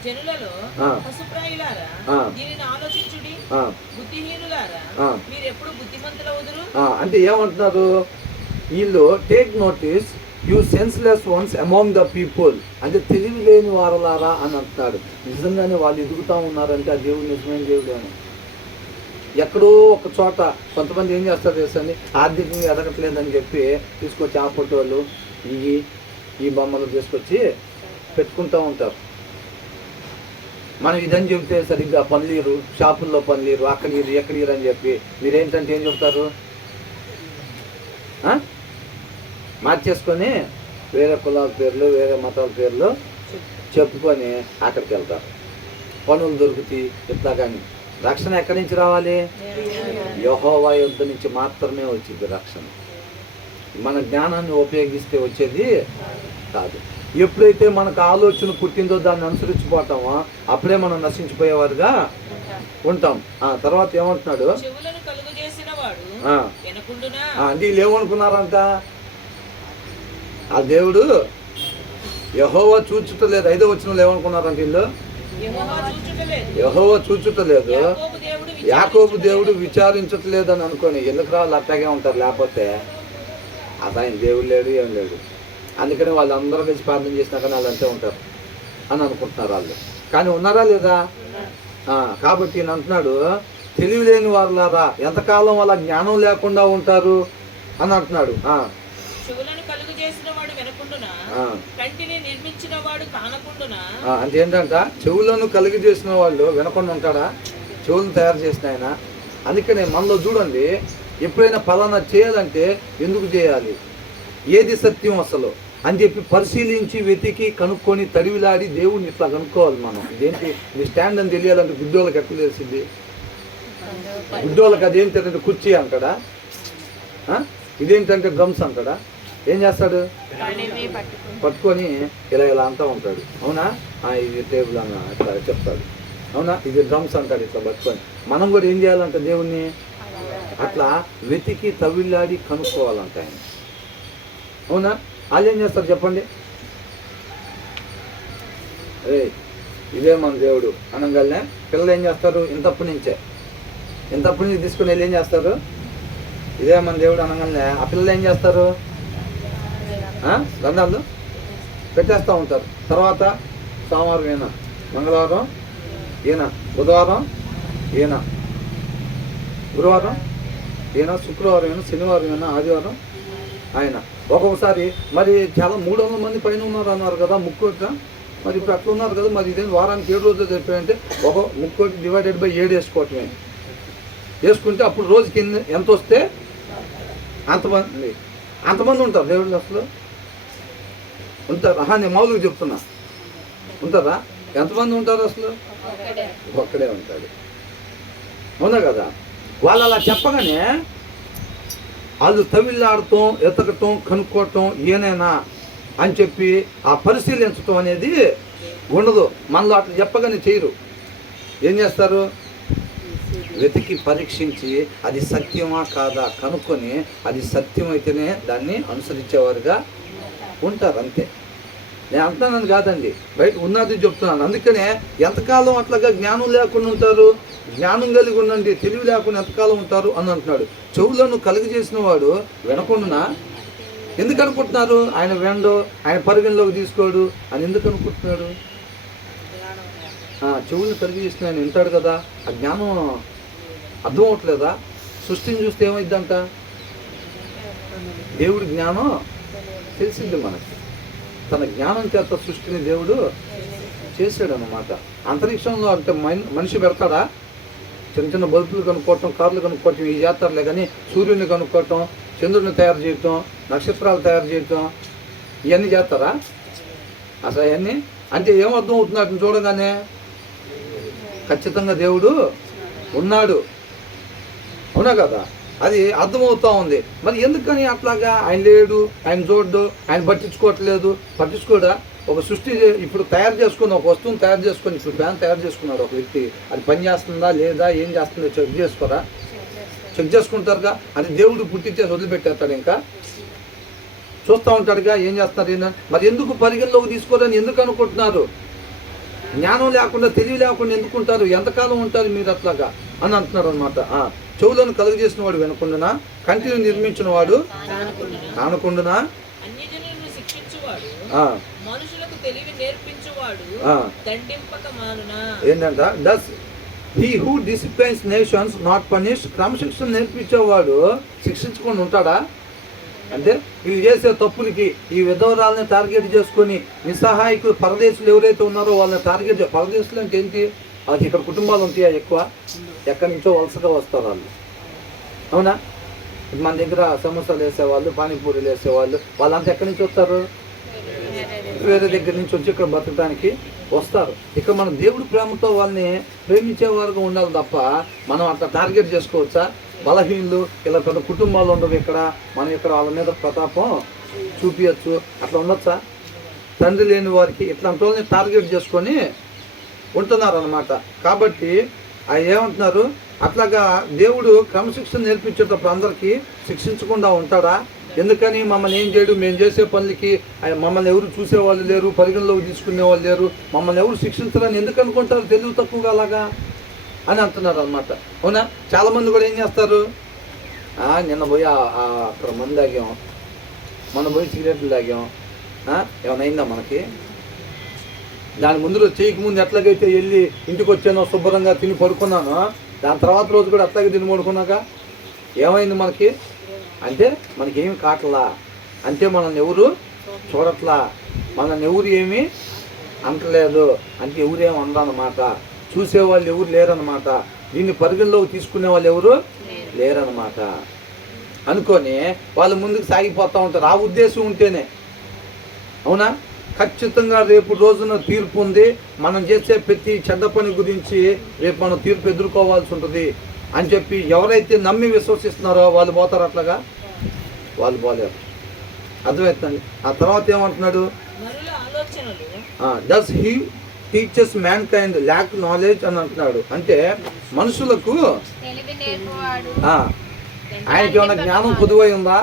జనులలో పశుప్రాయులారా, దీనిని ఆలోచించుడి, బుద్ధిహీనులారా, మీరు ఎప్పుడు బుద్ధిమంతులవుదురు. అంటే ఏమంటున్నారు వీళ్ళు? Take notice you senseless once among the people, అంటే తెలివి లేని వారలారా అని అంటున్నాడు. నిజంగానే వాళ్ళు ఎదుగుతూ ఉన్నారంటే ఆ దేవుడు నిజమైన దేవుడు అని. ఎక్కడో ఒక చోట కొంతమంది ఏం చేస్తారు తెలుసండి, ఆర్థికంగా ఎదగట్లేదని చెప్పి తీసుకొచ్చి ఆ ఫోటోలు ఈ బొమ్మలు తీసుకొచ్చి పెట్టుకుంటూ ఉంటారు. మనం ఇదని చెబితే సరిగ్గా పనిలేరు, షాపుల్లో పనిలేరు, అక్కడీరు ఎక్కడీరు అని చెప్పి మీరేంటంటే ఏం చెప్తారు? మార్చేసుకొని వేరే కులాల పేర్లు, వేరే మతాల పేర్లు చెప్పుకొని అక్కడికి వెళ్తారు. పనులు దొరుకుతాయి ఇట్లా. కానీ రక్షణ ఎక్కడి నుంచి రావాలి? యెహోవా యొద్ద నుంచి మాత్రమే వచ్చింది రక్షణ. మన జ్ఞానాన్ని ఉపయోగిస్తే వచ్చేది కాదు. ఎప్పుడైతే మనకు ఆలోచన పుట్టిందో దాన్ని అనుసరించిపోతామో అప్పుడే మనం నశించిపోయేవారుగా ఉంటాం. తర్వాత ఏమంటున్నాడు? అంటే వీళ్ళు ఏమనుకున్నారంట? ఆ దేవుడు యెహోవా చూచుటలేదు. 5వ వచనంలో ఏమనుకున్నారంట వీళ్ళు? యెహోవా చూచుటలేదు, యాకోబు దేవుడు విచారించట్లేదు అని అనుకొని ఎందుకు రాళ్ళు అట్టాగే ఉంటారు. లేకపోతే అది ఆయన దేవుడు లేడు, ఏం లేడు. అందుకని వాళ్ళందరూ కలిసి ప్రార్థన చేసినా కానీ వాళ్ళు అంతే ఉంటారు అని అనుకుంటున్నారు వాళ్ళు. కానీ ఉన్నారా లేదా? కాబట్టి నేను అంటున్నాడు, తెలివి లేని వారులారా, ఎంతకాలం వాళ్ళ జ్ఞానం లేకుండా ఉంటారు అని అంటున్నాడు. అంటే ఏంటంట? చెవులను కలుగు చేసిన వాళ్ళు వినకుండా ఉంటాడా? చెవులను తయారు చేసిన ఆయన. అందుకనే మనలో చూడండి, ఎప్పుడైనా ఫలానా చేయాలంటే ఎందుకు చేయాలి, ఏది సత్యం అసలు అని చెప్పి పరిశీలించి వెతికి కనుక్కొని తడివిలాడి దేవుడిని ఇట్లా కనుక్కోవాలి మనం. ఇదేంటి మీ స్టాండ్ అని తెలియాలంటే గుడ్డోళ్ళకి ఎట్లా తెలిసింది? గుడ్డోళ్ళకి అదేంటంటే కుర్చీ అంటాడా? ఇదేంటంటే డ్రమ్స్ అంటాడా? ఏం చేస్తాడు? పట్టుకొని ఇలా అంటూ ఉంటాడు. అవునా? ఇది టేబుల్ అన్న ఇట్లా చెప్తాడు. అవునా? ఇది డ్రమ్స్ అంటాడు ఇట్లా పట్టుకొని. మనం కూడా ఏం చేయాలంట? దేవుణ్ణి అట్లా వెతికి తవిళ్ళాడి కనుక్కోవాలంట ఆయన. అవునా? వాళ్ళు ఏం చేస్తారు చెప్పండి? ఇదే మన దేవుడు అనగానే పిల్లలు ఏం చేస్తారు? ఇంతప్పటి నుంచి తీసుకుని వెళ్ళి ఏం చేస్తారు? ఇదే మన దేవుడు అనగానే ఆ పిల్లలు ఏం చేస్తారు? దండాలు పెట్టేస్తూ ఉంటారు. తర్వాత సోమవారం ఈయన, మంగళవారం ఈయన, బుధవారం ఈయన, గురువారం ఈయన, శుక్రవారం ఈయన, శనివారం ఈయన, ఆదివారం ఆయన. ఒక్కొక్కసారి మరి చాలా 300 మంది పైన ఉన్నారు అన్నారు కదా ముక్కోట. మరి ఇప్పుడు అట్లా ఉన్నారు కదా, మరి ఇదేం వారానికి 7 రోజులు చెప్పాయంటే ఒక ముక్కోటి డివైడెడ్ బై 7 వేసుకోవటమే. వేసుకుంటే అప్పుడు రోజుకి ఎంత వస్తే అంతమంది ఉంటారు దేవుళ్ళు అసలు ఉంటారు. నేను మామూలుగా చెప్తున్నా, ఉంటారా? ఎంతమంది ఉంటారు అసలు? ఒక్కడే ఉంటాడు. అవునా కదా? వాళ్ళు అలా చెప్పగానే వాళ్ళు తవిళ్ళాడటం, ఎతకటం, కనుక్కోవటం ఏనైనా అని చెప్పి ఆ పరిశీలించటం అనేది ఉండదు. మనలో అట్లా చెప్పగానే చేయరు. ఏం చేస్తారు? వెతికి పరీక్షించి అది సత్యమా కాదా కనుక్కొని అది సత్యం అయితేనే దాన్ని అనుసరించేవారుగా ఉంటారు. అంతే. నేను అంటున్నాను కాదండి, బయట ఉన్నది చెప్తున్నాను. అందుకనే ఎంతకాలం అట్లాగా జ్ఞానం లేకుండా ఉంటారు? జ్ఞానం కలిగి ఉండండి, తెలివి లేకుండా ఎంతకాలం ఉంటారు అని అంటున్నాడు. చెవులను కలుగు చేసిన వాడు వినకుండా ఎందుకు అనుకుంటున్నారు? ఆయన వినడు, ఆయన పరిగణలోకి తీసుకోడు అని ఎందుకు అనుకుంటున్నాడు? చెవులను కలిగి చేసిన ఆయన వింటాడు కదా. ఆ జ్ఞానం అర్థం అవట్లేదా? సృష్టిని చూస్తే ఏమైందంట? దేవుడి జ్ఞానం తెలిసింది మనకి. తన జ్ఞానం చేత సృష్టిని దేవుడు చేశాడు అన్నమాట. అంతరిక్షంలో అంటే మనిషి పెడతాడా? చిన్న చిన్న బల్బులు కనుక్కోవటం, కార్లు కనుక్కోవటం ఇవి చేస్తారులే. కానీ సూర్యుడిని కనుక్కోవటం, చంద్రుడిని తయారు చేయటం, నక్షత్రాలు తయారు చేయటం ఇవన్నీ చేస్తారా? అసలు అవన్నీ అంటే ఏమర్థం అవుతున్నట్టు చూడగానే ఖచ్చితంగా దేవుడు ఉన్నాడు, అవునా కదా, అది అర్థమవుతూ ఉంది. మరి ఎందుకని అట్లాగా ఆయన లేడు, ఆయన చూడ్డు, ఆయన పట్టించుకోడా? ఒక సృష్టి ఇప్పుడు తయారు చేసుకుని, ఒక వస్తువుని తయారు చేసుకొని, ఇప్పుడు ఫ్యాన్ తయారు చేసుకున్నాడు ఒక వ్యక్తి, అది పని చేస్తుందా లేదా ఏం చేస్తుందో చెక్ చేసుకుంటారుగా. అది దేవుడు పుట్టించేసి వదిలిపెట్టేస్తాడు, ఇంకా చూస్తూ ఉంటాడుగా ఏం చేస్తున్నారు ఈయన. మరి ఎందుకు పరిగణలోకి తీసుకోరని ఎందుకు అనుకుంటున్నారు? జ్ఞానం లేకుండా తెలివి లేకుండా ఎందుకుంటారు? ఎంతకాలం ఉంటారు మీరు అట్లాగా అని అంటున్నారు అనమాట. చెవులను కలుగజేసిన వాడు వినకుండానా, కంటిని నిర్మించిన వాడు కానకుండానా, అన్యజనులను శిక్షించువాడు, మనుషులకు తెలివి నేర్పించువాడు దండింపక మానునా. ఏంటంట, does he who disciplines nations not punish. క్రమశిక్షణ నేర్పించేవాడు శిక్షించకుండా ఉంటాడా? అంటే వీళ్ళు చేసే తప్పులకి ఈ విధవరాలని టార్గెట్ చేసుకొని నిస్సహాయకులు పరదేశులు ఎవరైతే ఉన్నారో వాళ్ళని టార్గెట్. పరదేశులు అంటే ఏంటి? వాళ్ళకి ఇక్కడ కుటుంబాలు ఉంటాయా ఎక్కువ? ఎక్కడి నుంచో వలసగా వస్తారు వాళ్ళు, అవునా? మన దగ్గర సమోసాలు వేసేవాళ్ళు, పానీపూరీలు వేసేవాళ్ళు, వాళ్ళంతా ఎక్కడి నుంచి వస్తారు? వేరే దగ్గర నుంచి వచ్చి ఇక్కడ బతకడానికి వస్తారు. ఇక్కడ మనం దేవుడి ప్రేమతో వాళ్ళని ప్రేమించేవారుగా ఉండాలి తప్ప మనం అట్లా టార్గెట్ చేసుకోవచ్చా? బలహీనులు ఇలా పెద్ద కుటుంబాలు ఉండవు ఇక్కడ, మనం ఇక్కడ వాళ్ళ మీద ప్రతాపం చూపించచ్చు, అట్లా ఉండొచ్చా? తండ్రి లేని వారికి ఇట్లాంటి వాళ్ళని టార్గెట్ చేసుకొని ఉంటున్నారు అన్నమాట. కాబట్టి ఆయన ఏమంటున్నారు, అట్లాగా దేవుడు క్రమశిక్షణ నేర్పించేటప్పుడు అందరికీ శిక్షించకుండా ఉంటాడా? ఎందుకని మమ్మల్ని ఏం చేయడు, మేము చేసే పనులకి మమ్మల్ని ఎవరు చూసేవాళ్ళు లేరు, పరిగణలోకి తీసుకునే వాళ్ళు లేరు, మమ్మల్ని ఎవరు శిక్షించరని ఎందుకు అనుకుంటారు? తెలివి తక్కువగా అలాగా అని అంటున్నారు అనమాట, అవునా? చాలామంది కూడా ఏం చేస్తారు, నిన్న పోయి అక్కడ మందు తాగాం, మొన్న పోయి సిగరెట్లు తాగాం, ఏమైనా అయిందా మనకి? దాని ముందు చేయక ముందు ఎట్లాగైతే వెళ్ళి ఇంటికి వచ్చానో శుభ్రంగా తిని పడుకున్నానో, దాని తర్వాత రోజు కూడా అట్లాగే తిని పడుకున్నాక ఏమైంది మనకి? అంటే మనకేమి కావట్లా, అంటే మనల్ని ఎవరు చూడట్లా, మనల్ని ఎవరు ఏమీ అంటలేదు, అంటే ఎవరేమి అనరన్నమాట, చూసేవాళ్ళు ఎవరు లేరన్నమాట, దీన్ని పరిగణలోకి తీసుకునే వాళ్ళు ఎవరు లేరన్నమాట అనుకొని వాళ్ళు ముందుకు సాగిపోతూ ఉంటారు. ఆ ఉద్దేశం ఉంటేనే, అవునా? ఖచ్చితంగా రేపు రోజున తీర్పు ఉంది, మనం చేసే ప్రతి చెడ్డ పని గురించి రేపు మనం తీర్పు ఎదుర్కోవాల్సి ఉంటుంది అని చెప్పి ఎవరైతే నమ్మి విశ్వసిస్తున్నారో వాళ్ళు పోతారు, అట్లాగా వాళ్ళు పోలేరు. అర్థమవుతుంది. ఆ తర్వాత ఏమంటున్నాడు, does he teachers man kind lakh knowledge అని అంటున్నాడు. అంటే మనుషులకు ఆయనకి ఏమైనా జ్ఞానం పొదువై ఉందా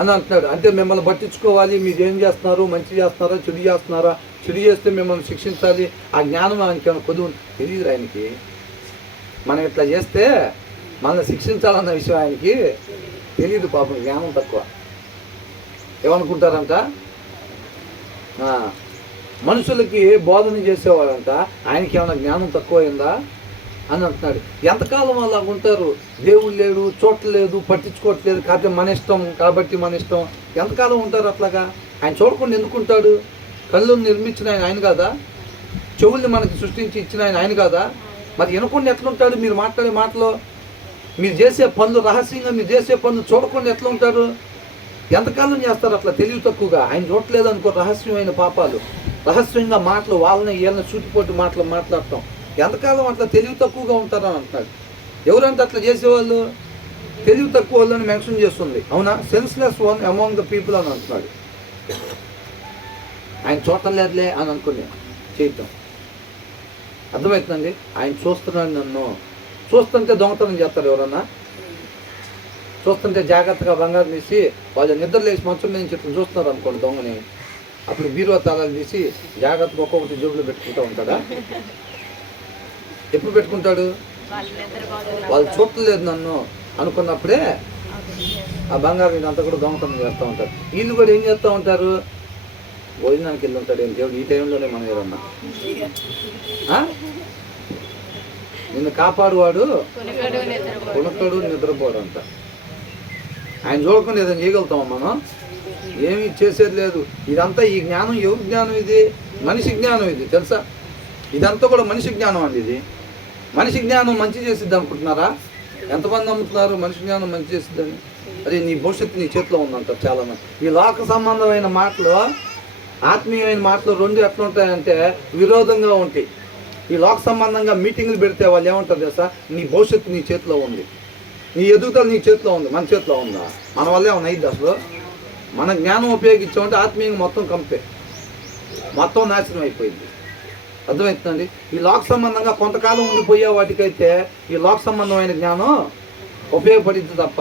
అని అంటున్నాడు. అంటే మిమ్మల్ని పట్టించుకోవాలి, మీరు ఏం చేస్తున్నారు, మంచి చేస్తున్నారా, చెడు చేస్తున్నారా, చెడు చేస్తే మిమ్మల్ని శిక్షించాలి, ఆ జ్ఞానం ఆయనకి ఏమైనా పొదువు తెలియదు. ఆయనకి మనం ఇట్లా చేస్తే మనల్ని శిక్షించాలన్న విషయం ఆయనకి తెలియదు, పాపం జ్ఞానం తక్కువ. ఏమనుకుంటారంట, మనుషులకి బోధన చేసేవాడంట, ఆయనకి ఏమైనా జ్ఞానం తక్కువైందా అని అంటున్నాడు. ఎంతకాలం అలా ఉంటారు? దేవుడు లేడు, చూడలేదు, పట్టించుకోవట్లేదు, కాబట్టి మన ఇష్టం, కాబట్టి మన ఇష్టం, ఎంతకాలం ఉంటారు అట్లాగా? ఆయన చూడకుండా ఎందుకుంటాడు? కళ్ళు నిర్మించిన ఆయన కాదా? చెవుల్ని మనకి సృష్టించి ఇచ్చిన ఆయన కాదా? మరి వినకుండా ఎట్లుంటాడు? మీరు మాట్లాడే మాటలో, మీరు చేసే పనులు, రహస్యంగా మీరు చేసే పనులు చూడకుండా ఎట్లా ఉంటారు? ఎంతకాలం చేస్తారు అట్లా తెలివి తక్కువగా? ఆయన చూడలేదు అనుకో, రహస్యమైన పాపాలు, రహస్యంగా మాటలు, వాళ్ళని వీళ్ళని సూటిపోటు మాటలు మాట్లాడటం, ఎంతకాలం అట్లా తెలివి తక్కువగా ఉంటారని అంటున్నాడు. ఎవరంటే అట్లా చేసేవాళ్ళు? తెలివి తక్కువ వాళ్ళని మెన్షన్ చేస్తుంది, అవునా? Senseless one among the people అని అంటున్నాడు. ఆయన చూడలేదులే అని అనుకునే చేయటం. అర్థమవుతుందండి? ఆయన చూస్తున్నాడు, నన్ను చూస్తుంటే దొంగతనం చేస్తారు ఎవరన్నా? చూస్తుంటే జాగ్రత్తగా బంగారం తీసి వాళ్ళు నిద్ర లేచి మంచం మీద నుంచి ఇట్లా చూస్తున్నారు అనుకోండి దొంగని, అప్పుడు బీరువా తాళాలు తీసి జాగ్రత్తగా ఒక్కొక్కటి జోబులో పెట్టుకుంటూ ఉంటాడా? ఎప్పుడు పెట్టుకుంటాడు? వాళ్ళు చూడలేదు నన్ను అనుకున్నప్పుడే ఆ బంగారం ఇదంతా కూడా దొంగతనం చేస్తూ ఉంటారు. వీళ్ళు కూడా ఏం చేస్తూ ఉంటారు? భోజనానికి వెళ్ళి ఉంటాడు ఏం దేవుడు, ఈ టైంలోనే మనం ఏదన్నా నిన్ను కాపాడువాడు కొనుక్కడు నిద్రపోడు అంట. ఆయన చూడకుండా ఏదైనా చేయగలుగుతామా మనం? ఏమీ చేసేది లేదు. ఇదంతా ఈ జ్ఞానం ఎవరి జ్ఞానం? ఇది మనిషి జ్ఞానం. ఇది తెలుసా? ఇదంతా కూడా మనిషి జ్ఞానం అండి. ఇది మనిషి జ్ఞానం మంచి చేసిద్ది అనుకుంటున్నారా? ఎంతమంది నమ్ముతున్నారు మనిషి జ్ఞానం మంచి చేసిద్దని? అదే నీ భవిష్యత్తు నీ చేతిలో ఉందంటారు చాలామంది. ఈ లోక సంబంధమైన మాటలు ఆత్మీయమైన మాటలు రెండు ఎట్లా ఉంటాయంటే విరోధంగా ఉంటాయి. ఈ లోక సంబంధంగా మీటింగులు పెడితే వాళ్ళు ఏమంటారు తెలుసా, నీ భవిష్యత్తు నీ చేతిలో ఉంది, నీ ఎదుగుదల నీ చేతిలో ఉంది, మన చేతిలో ఉందా? మన వల్లే ఏమన్నా అయింది అసలు? మన జ్ఞానం ఉపయోగించామంటే ఆత్మీయంగా మొత్తం కంపే, మొత్తం నాశనం అయిపోయింది. అర్థమవుతుందండి? ఈ లోక సంబంధంగా కొంతకాలం ఉండిపోయే వాటికైతే ఈ లోక సంబంధమైన జ్ఞానం ఉపయోగపడింది తప్ప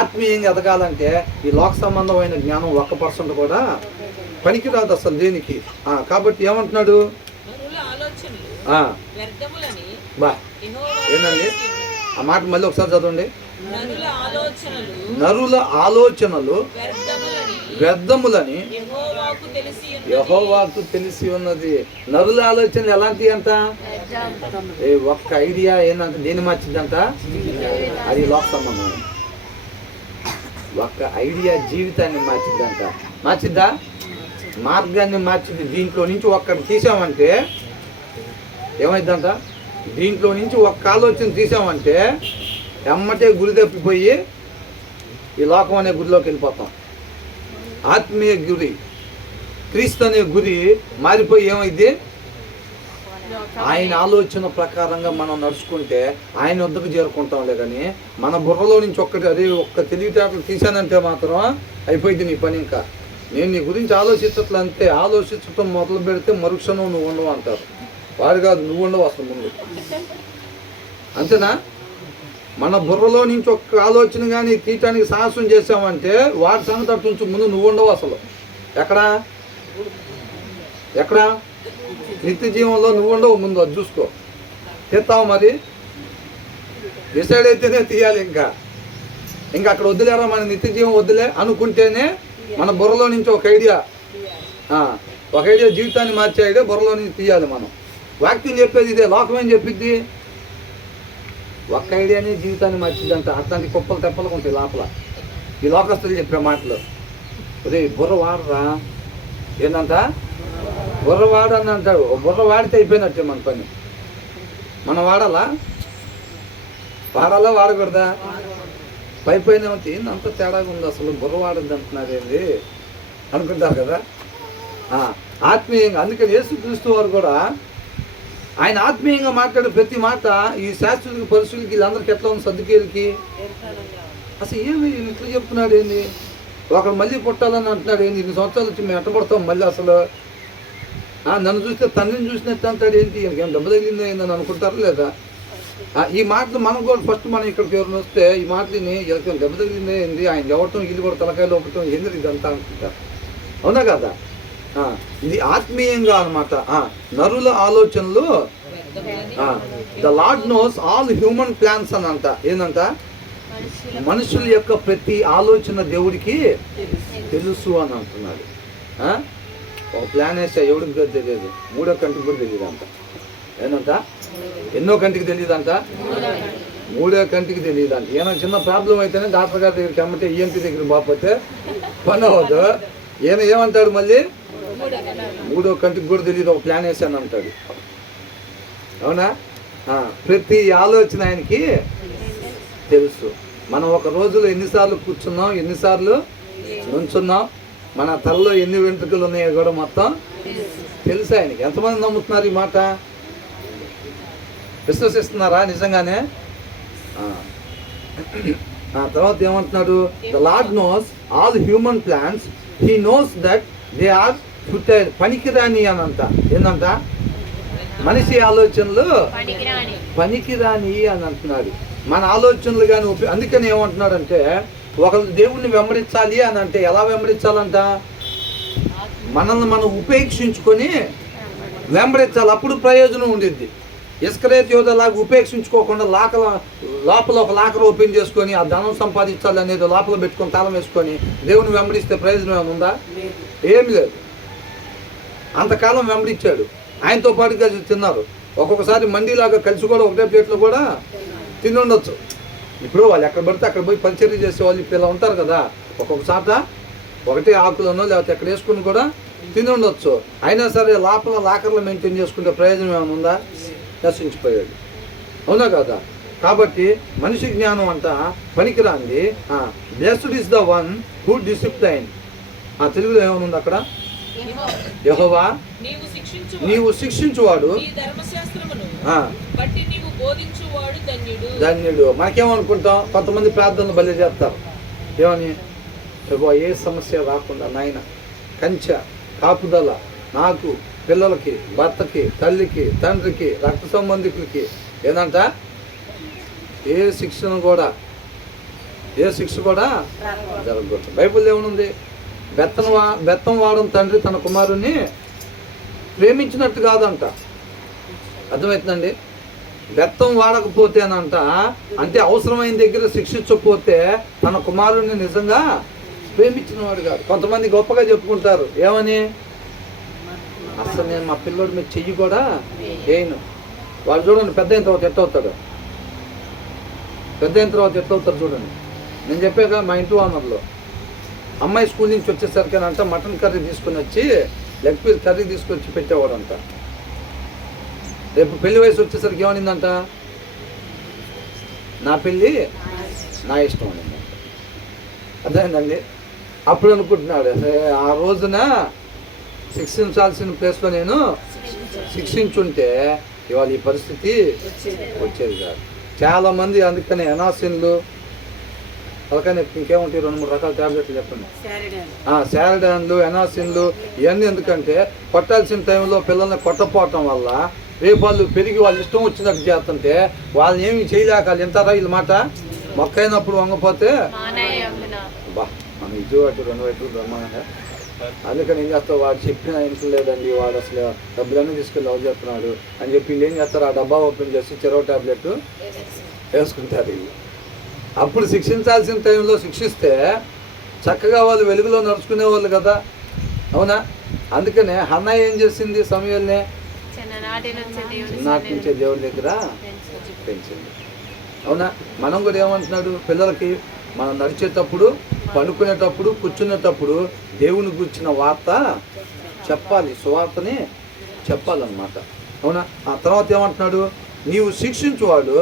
ఆత్మీయంగా ఎదగాలంటే ఈ లోక సంబంధమైన జ్ఞానం 1% కూడా పనికిరాదు అసలు దేనికి. కాబట్టి ఏమంటున్నాడు, బా ఏంటండి ఆ మాట మళ్ళీ ఒకసారి చదవండి. నరుల ఆలోచనలు వ్యర్థములని యెహోవాకు తెలిసి ఉన్నది. నరుల ఆలోచనలు ఎలాంటివి అంట? ఒక్క ఐడియా ఏంటంటే దేన్ని మార్చిద్దంట? అది లోక సంబంధం. ఒక్క ఐడియా జీవితాన్ని మార్చిద్దంట. మార్చిద్దా? మార్గాన్ని మార్చింది. దీంట్లో నుంచి ఒక్కటి తీసామంటే ఏమైందంట? దీంట్లో నుంచి ఒక్క ఆలోచన తీసామంటే ఎమ్మటే గురి తప్పిపోయి ఈ లోకం అనే గురిలోకి వెళ్ళిపోతాం. ఆత్మీయ గురి, క్రీస్తు అనే గురి మారిపోయి ఏమైంది? ఆయన ఆలోచన ప్రకారంగా మనం నడుచుకుంటే ఆయన వద్దకు చేరుకుంటాంలే. కానీ మన బుర్రలో నుంచి ఒక్క తెలివితేటలు తీసానంటే మాత్రం అయిపోయింది నీ పని. ఇంకా నేను నీ గురించి ఆలోచించట్లు అంతే. ఆలోచించటం మొదలు పెడితే మరుక్షణం నువ్వు ఉండవు అంటారు. వాడు కాదు, నువ్వు ఉండవు అసలు ముందు. అంతేనా? మన బుర్రలో నుంచి ఒక్క ఆలోచన కానీ తీయటానికి సాహసం చేసామంటే వాడి సంగతి అటు ముందు నువ్వు ఉండవు అసలు. ఎక్కడా నిత్య జీవంలో నువ్వు ఉండవు ముందు. అది చూసుకో. తీస్తావు మరి? డిసైడ్ అయితేనే తీయాలి. ఇంకా అక్కడ వద్దులేరా, మన నిత్య జీవం వద్దులే అనుకుంటేనే మన బుర్రలో నుంచి ఒక ఐడియా జీవితాన్ని మార్చే ఐడియా బుర్రలో నుంచి తీయాలి మనం. వాక్యం చెప్పేది ఇదే, లోకం ఏం చెప్పిద్ది? ఒక్క ఐడియానే జీవితాన్ని మార్చిద్దంట. అట్లాంటి కుప్పలు తెప్పలు ఉంటాయి లోపల ఈ లోకస్తులు చెప్పే మాటలు. అదే బుర్ర వాడరా ఏంటంట? బుర్ర వాడని అంటాడు. బుర్ర వాడితే అయిపోయినట్టే మన పని. మనం వాడాలా వాడకూడదా? పైపోయిన ఏంది అంత తేడాగా ఉంది అసలు, బుర్ర వాడద్దు అంటున్నారు ఏంది అనుకుంటారు కదా. ఆత్మీయంగా అందుకని యేసుక్రీస్తు వారు కూడా ఆయన ఆత్మీయంగా మాట్లాడే ప్రతి మాట ఈ శాస్త్రులకి పరుషులకి వీళ్ళందరికీ ఎట్లా ఉంది? సర్దుకేలకి అసలు ఏమి ఇట్లా చెప్తున్నాడు ఏంది? ఒకడు మళ్ళీ పుట్టాలని అంటున్నాడు ఏంది? 2 సంవత్సరాలు వచ్చి మేము ఎట్టబడతాం మళ్ళీ అసలు? నన్ను చూస్తే తండ్రిని చూసినట్టు అంటాడు ఏంటి? ఇంకేం దెబ్బ తగిలిందో ఏందని అనుకుంటారు లేదా? ఈ మాటలు మనం కూడా ఫస్ట్ మనం ఇక్కడికి ఎవరిని వస్తే ఈ మాటలని ఎవరికైనా దెబ్బ తగిలిందో ఏంది, ఆయన ఎవటం ఇల్లు కూడా తలకాయలు ఒకటం ఏంది ఇదంతా అనుకుంటారు. అవునా కదా? ఇది ఆత్మీయంగా అన్నమాట. నరుల ఆలోచనలు the lord knows all human plans అని అంట. ఏందంట? మనుషుల యొక్క ప్రతి ఆలోచన దేవుడికి తెలుసు అని అంటున్నాడు. ఒక ప్లాన్ వేస్తే ఎవడికి కూడా తెలియదు, 3వ కంటికి కూడా తెలియదు అంట. ఏంటంట? ఎన్నో కంటికి తెలియదు అంట, 3వ కంటికి తెలియదు అంట. ఏమైనా చిన్న ప్రాబ్లం అయితేనే డాక్టర్ గారి దగ్గరికి అమ్మంటే ఈఎన్టీ దగ్గర బాకపోతే పని అవ్వదు. ఏమంటాడు మళ్ళీ? 3వ కంటికి కూడా తెలియదు, ఒక ప్లాన్ వేసాను అంటాడు. అవునా? ప్రతి ఆలోచన ఆయనకి తెలుసు. మనం ఒక రోజులో ఎన్నిసార్లు కూర్చున్నాం, ఎన్నిసార్లు నుంచున్నాం, మన తలలో ఎన్ని వెంట్రుకలు ఉన్నాయో కూడా మొత్తం తెలుసు ఆయనకి. ఎంతమంది నమ్ముతున్నారు ఈ మాట? విశ్వసిస్తున్నారా నిజంగానే? తర్వాత ఏమంటున్నాడు? The lord knows all human plans, he knows that they are futile. పనికిరాని అని అంట. ఏందంట? మనిషి ఆలోచనలు పనికిరాని అని అంటున్నాడు. మన ఆలోచనలు కానీ అందుకని ఏమంటున్నాడంటే ఒకరు దేవుణ్ణి వెంబడించాలి అని అంటే ఎలా వెంబడించాలంట? మనల్ని మనం ఉపేక్షించుకొని వెంబడించాలి, అప్పుడు ప్రయోజనం ఉండిద్ది. ఇస్కరేతు యోధలాగా ఉపేక్షించుకోకుండా లోపల ఒక లాకర్ ఓపెన్ చేసుకొని ఆ ధనం సంపాదించాలి అనేది లోపల పెట్టుకొని తాళం వేసుకొని దేవుని వెంబడిస్తే ప్రయోజనం ఏముందా? ఏమి లేదు. అంతకాలం వెంబడించాడు, ఆయనతో పాటు కలిసి తిన్నారు. ఒక్కొక్కసారి మండీలాగా కలిసి కూడా ఒకటే ప్లేట్లో కూడా తిని ఉండొచ్చు. ఇప్పుడు వాళ్ళు ఎక్కడ పడితే అక్కడ పోయి పరిచర్య చేసే వాళ్ళు ఇప్పుడు ఇలా ఉంటారు కదా, ఒక్కొక్కసాట ఒకటే ఆకులను లేకపోతే ఎక్కడ వేసుకుని కూడా తిని ఉండొచ్చు. అయినా సరే లోపల లాకర్లో మెయింటైన్ చేసుకుంటే ప్రయోజనం ఏమైనా ఉందా? నశించిపోయాడు. అవునా కదా? కాబట్టి మనిషి జ్ఞానం అంట పనికిరాంది. Blessed is the one who discipline. తెలుగులో ఏమైనా ఉంది అక్కడ? యెహోవా నీవు నీవు శిక్షించువాడు శిక్షించువాడు నీ ధర్మశాస్త్రమును ఆ, బట్టి నీవు బోధించువాడు ధన్యుడు. ధన్యుడు. మనకేమనుకుంటాం, కొంతమంది ప్రార్థనలు బలి చేస్తారు ఏమని, ప్రభువా ఏ సమస్య రాకుండా నాయన కంచె కాపుదల నాకు, పిల్లలకి, భర్తకి, తల్లికి, తండ్రికి, రక్త సంబంధికులకి ఏందంట ఏ శిక్ష కూడా జరగకూడదు. బైబిల్ ఏమనుంది, బెత్తం వాడని తండ్రి తన కుమారుని ప్రేమించినట్టు కాదంట. అర్థమవుతుందండి? బెత్తం వాడకపోతేనంట, అంటే అవసరమైన దగ్గర శిక్షించకపోతే తన కుమారుణ్ణి నిజంగా ప్రేమించిన వాడు కాదు. కొంతమంది గొప్పగా చెప్పుకుంటారు ఏమని, అసలు నేను మా పిల్లోడి మీద చెయ్యి కూడా వేయను. వాళ్ళు చూడండి పెద్ద అయిన తర్వాత ఎట్టవుతాడు, చూడండి. నేను చెప్పాక మా ఇంటి ఓనర్లో అమ్మాయి స్కూల్ నుంచి వచ్చేసరికి అంట మటన్ కర్రీ తీసుకుని వచ్చి, లెగ్ పీస్ కర్రీ తీసుకొచ్చి పెట్టేవాడంట. రేపు పెళ్లి వయసు వచ్చేసరికి ఏమనిందంట, నా పెళ్ళి నా ఇష్టం అనిందంట. అర్థమైందండి? అప్పుడు అనుకుంటున్నాడు, ఆ రోజున శిక్షించాల్సిన ప్లేస్లో నేను శిక్షించుంటే ఇవాళ ఈ పరిస్థితి వచ్చేది కాదు. చాలామంది అందుకనే ఎనాసిన్లు, అలాగే ఇంకేముంటాయి 2-3 రకాల ట్యాబ్లెట్లు చెప్పండి. శారిడాన్లు, ఎనాసిన్లు ఇవన్నీ ఎందుకంటే కొట్టాల్సిన టైంలో పిల్లల్ని కొట్టపోవటం వల్ల రేపు వాళ్ళు పెరిగి వాళ్ళు ఇష్టం వచ్చినట్టు చేస్తుంటే వాళ్ళని ఏమి చేయలేక వాళ్ళు ఎంతారా వీళ్ళ మాట మొక్కైనప్పుడు వంగపోతే బా మనం ఇటు అటు 2 వైపులు బ్రహ్మాండంగా. అందుకని ఏం చేస్తావు, వాడు చెప్పిన ఇంట్లో లేదండి, వాడు అసలు డబ్బులన్నీ తీసుకెళ్ళి లవ్ చేస్తున్నాడు అని చెప్పి వీళ్ళు ఏం చేస్తారు, ఆ డబ్బా ఓపెన్ చేసి చెరవ ట్యాబ్లెట్ వేసుకుంటారు వీళ్ళు. అప్పుడు శిక్షించాల్సిన టైంలో శిక్షిస్తే చక్కగా వాళ్ళు వెలుగులో నడుచుకునే వాళ్ళు కదా, అవునా? అందుకనే హన్నయ్య ఏం చేసింది, సమయాల్నే చిన్ననాటి నుంచే దేవుడి దగ్గర పెంచింది, అవునా? మనం కూడా ఏమంటున్నాడు, పిల్లలకి మనం నడిచేటప్పుడు, పడుకునేటప్పుడు, కూర్చునేటప్పుడు దేవుని గురించిన వార్త చెప్పాలి, సువార్తని చెప్పాలన్నమాట, అవునా? ఆ తర్వాత ఏమంటున్నాడు, నీవు శిక్షించువాడు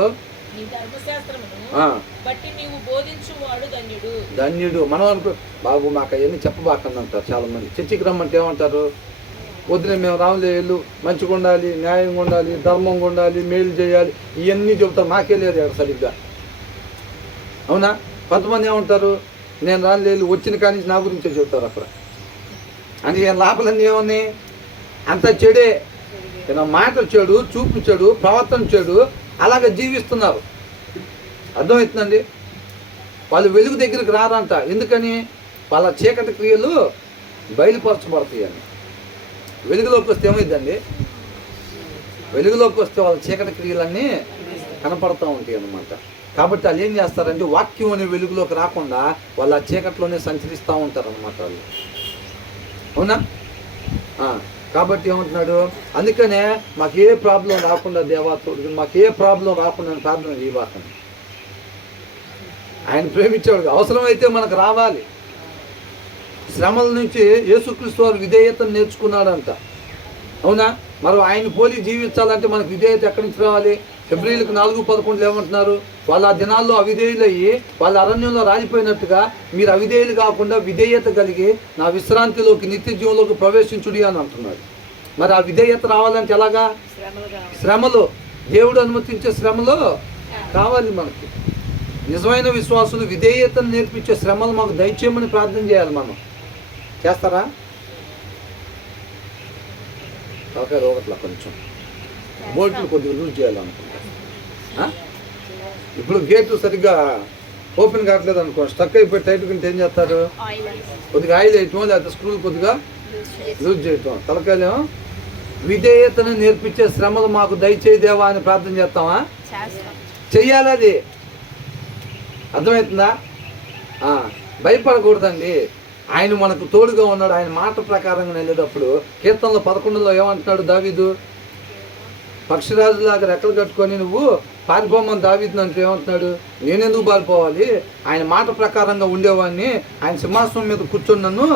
ధన్యుడు. మనం అనుకో బాబు మాకు అవన్నీ చెప్పబాకండి అంటారు చాలామంది. చర్చికి రమ్మంటే ఏమంటారు, వద్దునే మేము రాములేళ్ళు మంచిగా ఉండాలి, న్యాయంగా ఉండాలి, ధర్మంగా ఉండాలి, మేలు చేయాలి, ఇవన్నీ చెబుతారు. మాకే లేదు అక్కడ సరిగ్గా, అవునా? కొంతమంది ఏమంటారు, నేను రానులేదు వచ్చిన కానీ నా గురించే చెబుతారు అక్కడ. అంటే లోపలన్నీ ఏమని అంత చెడే, మాట చెడు, చూపు చెడు, ప్రవర్తన చెడు, అలాగే జీవిస్తున్నారు. అర్థమవుతుందండి? వాళ్ళు వెలుగు దగ్గరికి రారంట. ఎందుకని? వాళ్ళ చీకటి క్రియలు బయలుపరచబడతాయి అని. వెలుగులోకి వస్తే ఏమైందండి, వెలుగులోకి వస్తే వాళ్ళ చీకటి క్రియలన్నీ కనపడుతూ ఉంటాయి అన్నమాట. కాబట్టి వాళ్ళు ఏం చేస్తారంటే వాక్యం అనే వెలుగులోకి రాకుండా వాళ్ళు ఆ చీకట్లోనే సంచరిస్తూ ఉంటారు అన్నమాట వాళ్ళు, అవునా? కాబట్టి ఏమంటున్నాడు, అందుకనే మాకు ఏ ప్రాబ్లం రాకుండా దేవాతోడు, మాకు ఏ ప్రాబ్లం రాకుండా ప్రార్థన చేయబాకండి. ఆయన ప్రేమించేవాడు, అవసరమైతే మనకు రావాలి. శ్రమల నుంచి యేసుక్రీస్తు వారు విధేయతను నేర్చుకున్నాడంట, అవునా? మరి ఆయన పోలి జీవించాలంటే మనకు విధేయత ఎక్కడి నుంచి రావాలి? ఫిబ్రవరికి 4:11 ఏమంటున్నారు, వాళ్ళ ఆ దినాల్లో అవిధేయులయ్యి వాళ్ళ అరణ్యంలో రాలిపోయినట్టుగా మీరు అవిధేయులు కాకుండా విధేయత కలిగి నా విశ్రాంతిలోకి, నిత్య జీవంలోకి ప్రవేశించుడి అని అంటున్నాడు. మరి ఆ విధేయత రావాలంటే ఎలాగా? శ్రమలు, దేవుడు అనుమతించే శ్రమలు కావాలి మనకి. నిజమైన విశ్వాసులు విధేయతను నేర్పించే శ్రమలు మాకు దయచేయమని ప్రార్థన చేయాలి. మనం చేస్తారా? ఒకట్లా కొంచెం బోల్ట్లు కొద్దిగా లూజ్ చేయాలనుకుంటా. ఇప్పుడు గేటు సరిగ్గా ఓపెన్ కావట్లేదు అనుకో, స్టక్ అయిపోయి టైట్ కింద ఏం చేస్తారు, కొద్దిగా ఆయిల్ వేయటం, లేకపోతే స్క్రూలు కొద్దిగా లూజ్ చేయటం. తలకాయలేమో విధేయతను నేర్పించే శ్రమలు మాకు దయచేయదేవా అని ప్రార్థన చేస్తామా? చెయ్యాలి. అది అర్థమవుతుందా? భయపడకూడదండి. ఆయన మనకు తోడుగా ఉన్నాడు. ఆయన మాట ప్రకారంగా వెళ్ళేటప్పుడు కీర్తనలో 11లో ఏమంటున్నాడు దావీదు, పక్షిరాజులాగా రెక్కలు కట్టుకొని నువ్వు పారిపోమని దావీదుని అంటే ఏమంటున్నాడు, నేనెందుకు పారిపోవాలి, ఆయన మాట ప్రకారంగా ఉండేవాడిని, ఆయన సింహాసనం మీద కూర్చొని నన్ను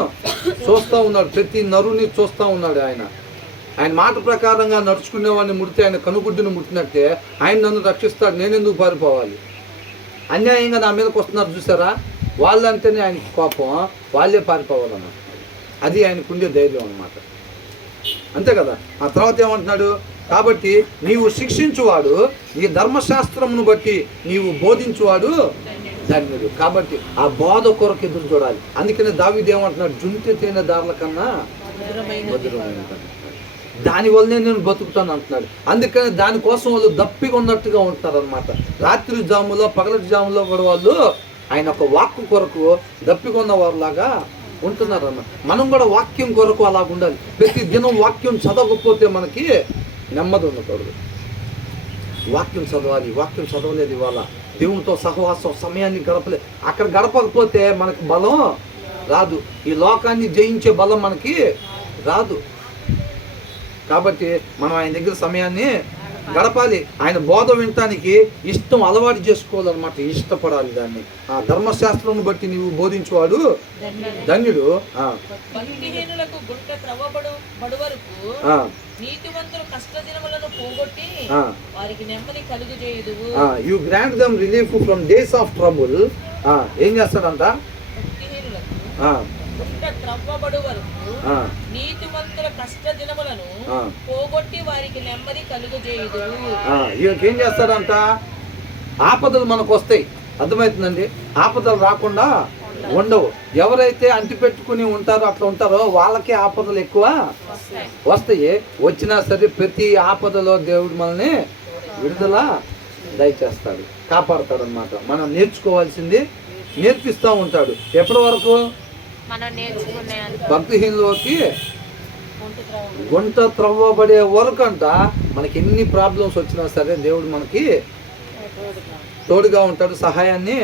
చూస్తూ ఉన్నాడు, ప్రతి నరుని చూస్తూ ఉన్నాడు. ఆయన మాట ప్రకారంగా నడుచుకునేవాడిని ముడితే, ఆయన కనుగుడ్డుని ముట్టినట్టే ఆయన నన్ను రక్షిస్తాడు, నేనెందుకు పారిపోవాలి. అన్యాయంగా నా మీదకి వస్తున్నారు చూసారా, వాళ్ళంటేనే ఆయనకి కోపం, వాళ్ళే పారిపోవాలన్నారు. అది ఆయనకుండే ధైర్యం అన్నమాట. అంతే కదా. ఆ తర్వాత ఏమంటున్నాడు, కాబట్టి నీవు శిక్షించువాడు, నీ ధర్మశాస్త్రమును బట్టి నీవు బోధించువాడు ధన్యుడు. కాబట్టి ఆ బోధ కొరకు ఎదురు చూడాలి. అందుకనే దావీదు ఏమంటున్నాడు, జుంటె తేనె దారుల కన్నా మధురమైనది, దానివల్లనే నేను బతుకుతాను అంటున్నాడు. అందుకని దానికోసం వాళ్ళు దప్పిగా ఉన్నట్టుగా ఉంటారు అనమాట. రాత్రి జాములో పగలటి జాములో కూడా వాళ్ళు ఆయన ఒక వాక్కు కొరకు దప్పిగా ఉన్న వారిలాగా ఉంటున్నారు అన్న. మనం కూడా వాక్యం కొరకు అలాగ ఉండాలి. ప్రతి దినం వాక్యం చదవకపోతే మనకి నెమ్మది ఉండకూడదు. వాక్యం చదవాలి. వాక్యం చదవలేదు ఇవాళ, దేవునితో సహవాసం సమయాన్ని గడపలేదు. అక్కడ గడపకపోతే మనకు బలం రాదు, ఈ లోకాన్ని జయించే బలం మనకి రాదు. కాబట్టి మనం ఆయన దగ్గర సమయాన్ని గడపాలి. ఆయన బోధ వినటానికి ఇష్టం అలవాటు చేసుకోవాలన్నమాట, ఇష్టపడాలి దాన్ని. ఆ ధర్మశాస్త్రం బట్టి నీవు బోధించువాడు ధన్యుడు. భక్తిహీనులకు గుంట త్రవ్వబడు వరకు నీతివంతులు కష్టదినములను పోగొట్టి వారికి నెమ్మది కలుగజేయుదువు. You grant them relief from days of trouble. ఏం చేస్తాడంట, భక్తిహీనులకు గుంట త్రవ్వబడు వరకు నీతివంతుల కష్ట దినములను పోగొట్టి వారికి నెమ్మది కలుగజేయుదువు. ఏం చేస్తాడంట, ఆపదలు మనకు వస్తాయి, అర్థమవుతుందండి. ఆపదలు రాకుండా ఉండవు. ఎవరైతే అంటి పెట్టుకుని ఉంటారో అట్లా ఉంటారో వాళ్ళకి ఆపదలు ఎక్కువ వస్తాయి. వచ్చినా సరే ప్రతి ఆపదలో దేవుడు మనల్ని విడుదల దయచేస్తాడు, కాపాడుతాడు అన్నమాట. మనం నేర్చుకోవాల్సింది నేర్పిస్తూ ఉంటాడు. ఎప్పటి వరకు, భక్తిహీనులకి గుంట త్రవ్వబడే వరకు అంట. మనకి ఎన్ని ప్రాబ్లమ్స్ వచ్చినా సరే దేవుడు మనకి తోడుగా ఉంటాడు, సహాయాన్ని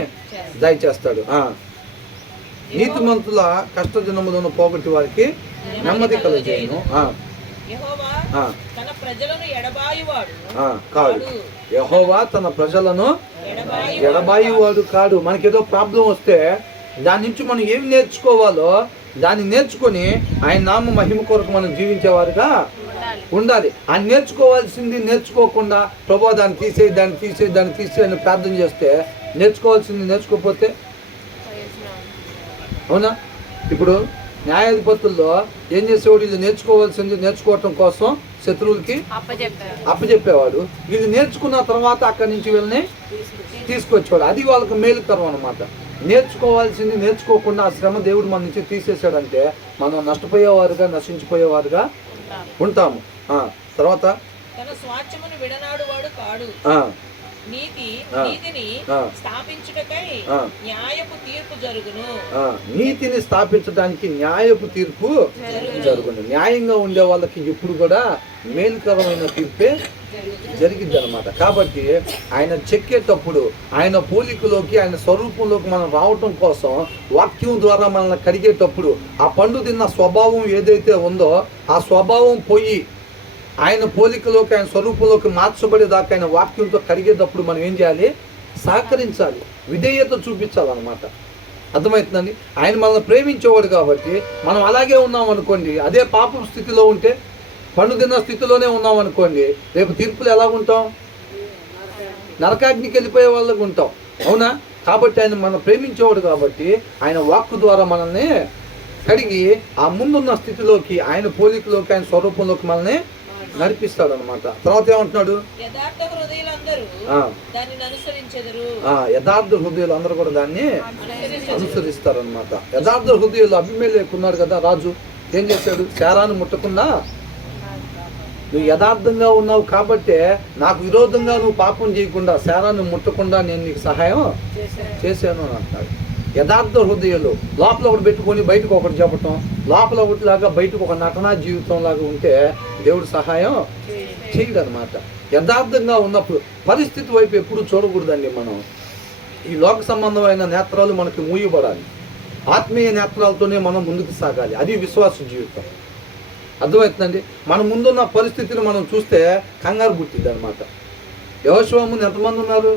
దయచేస్తాడు. నీతిమంతుల కష్టదినములను పోగొట్టి వారికి నెమ్మది కలుగజేయును. యెహోవా తన ప్రజలను ఎడబాయువాడు కాడు. యెహోవా తన ప్రజలను ఎడబాయువాడు కాడు. మనకేదో ప్రాబ్లం వస్తే దాని నుంచి మనం ఏమి నేర్చుకోవాలో దాన్ని నేర్చుకొని ఆయన నామ మహిమ కొరకు మనం జీవించేవారుగా ఉండాలి. ఆ నేర్చుకోవాల్సింది నేర్చుకోకుండా ప్రభు దాన్ని తీసే అని ప్రార్థన చేస్తే నేర్చుకోవాల్సింది నేర్చుకోకపోతే, అవునా? ఇప్పుడు న్యాయాధిపతుల్లో ఏం చేసేవాడు, వీళ్ళు నేర్చుకోవాల్సింది నేర్చుకోవటం కోసం శత్రువులకి అప్పచెప్పేవాడు. వీళ్ళు నేర్చుకున్న తర్వాత అక్కడి నుంచి వీళ్ళని తీసుకొచ్చేవాడు. అది వాళ్ళకి మేలుకరం అనమాట. నేర్చుకోవాల్సింది నేర్చుకోకుండా ఆ శ్రమ దేవుడు మన నుంచి తీసేసాడంటే మనం నష్టపోయేవారుగా నశించిపోయేవారుగా ఉంటాము. తర్వాత తన స్వాచ్ఛమును విడనాడు వాడు కాడు, నీతిని స్థాపించుటకై న్యాయపు తీర్పు జరుగును. నీతిని స్థాపించడానికి న్యాయపు తీర్పు జరుగును. న్యాయంగా ఉండే వాళ్ళకి ఎప్పుడు కూడా మేలుకరమైన తీర్పే జరిగింది అనమాట. కాబట్టి ఆయన చెక్కేటప్పుడు ఆయన పోలికలోకి ఆయన స్వరూపంలోకి మనం రావటం కోసం వాక్యం ద్వారా మనల్ని కడిగేటప్పుడు ఆ పండు తిన్న స్వభావం ఏదైతే ఉందో ఆ స్వభావం పోయి ఆయన పోలికలోకి ఆయన స్వరూపంలోకి మార్చబడేదాకా ఆయన వాక్యంతో కడిగేటప్పుడు మనం ఏం చేయాలి, సహకరించాలి, విధేయత చూపించాలన్నమాట. అర్థమవుతుందండి. ఆయన మనల్ని ప్రేమించేవాడు కాబట్టి మనం అలాగే ఉన్నాం అనుకోండి, అదే పాపం స్థితిలో ఉంటే పండు తిన్న స్థితిలోనే ఉన్నాం అనుకోండి, రేపు తీర్పులు ఎలా ఉంటాం, నరకాగ్నికి వెళ్ళిపోయే వాళ్ళకి ఉంటాం, అవునా? కాబట్టి ఆయన మనం ప్రేమించేవాడు కాబట్టి ఆయన వాక్కు ద్వారా మనల్ని కడిగి ఆ ముందున్న స్థితిలోకి ఆయన పోలికలోకి ఆయన స్వరూపంలోకి మనల్ని నడిపిస్తాడు అనమాట. తర్వాత ఏమంటున్నాడు, యథార్థ హృదయులందరూ అందరూ కూడా దాన్ని అనుసరిస్తారు అనమాట. యథార్థ హృదయులు అభిమేలెకు ఉన్నాడు కదా రాజు, ఏం చేశాడు, శారాను ముట్టకుండా నువ్వు యథార్థంగా ఉన్నావు కాబట్టే నాకు విరోధంగా నువ్వు పాపం చేయకుండా శారాన్ని ముట్టకుండా నేను నీకు సహాయం చేశాను అని అంటున్నాడు. యథార్థ హృదయాలు లోపల ఒకటి పెట్టుకొని బయటకు ఒకటి చెప్పటం, లోపల ఒకటిలాగా బయటకు ఒక నటనా జీవితం లాగా ఉంటే దేవుడు సహాయం చేయడు అనమాట. యథార్థంగా ఉన్నప్పుడు పరిస్థితి వైపు ఎప్పుడు చూడకూడదండి. మనం ఈ లోక సంబంధమైన నేత్రాలు మనకి మూయబడాలి, ఆత్మీయ నేత్రాలతోనే మనం ముందుకు సాగాలి. అది విశ్వాస జీవితం. అర్థమవుతుందండి. మన ముందున్న పరిస్థితిని మనం చూస్తే కంగారు పుట్టింది అనమాట. యెహోషువ ముందు ఎంతమంది ఉన్నారు,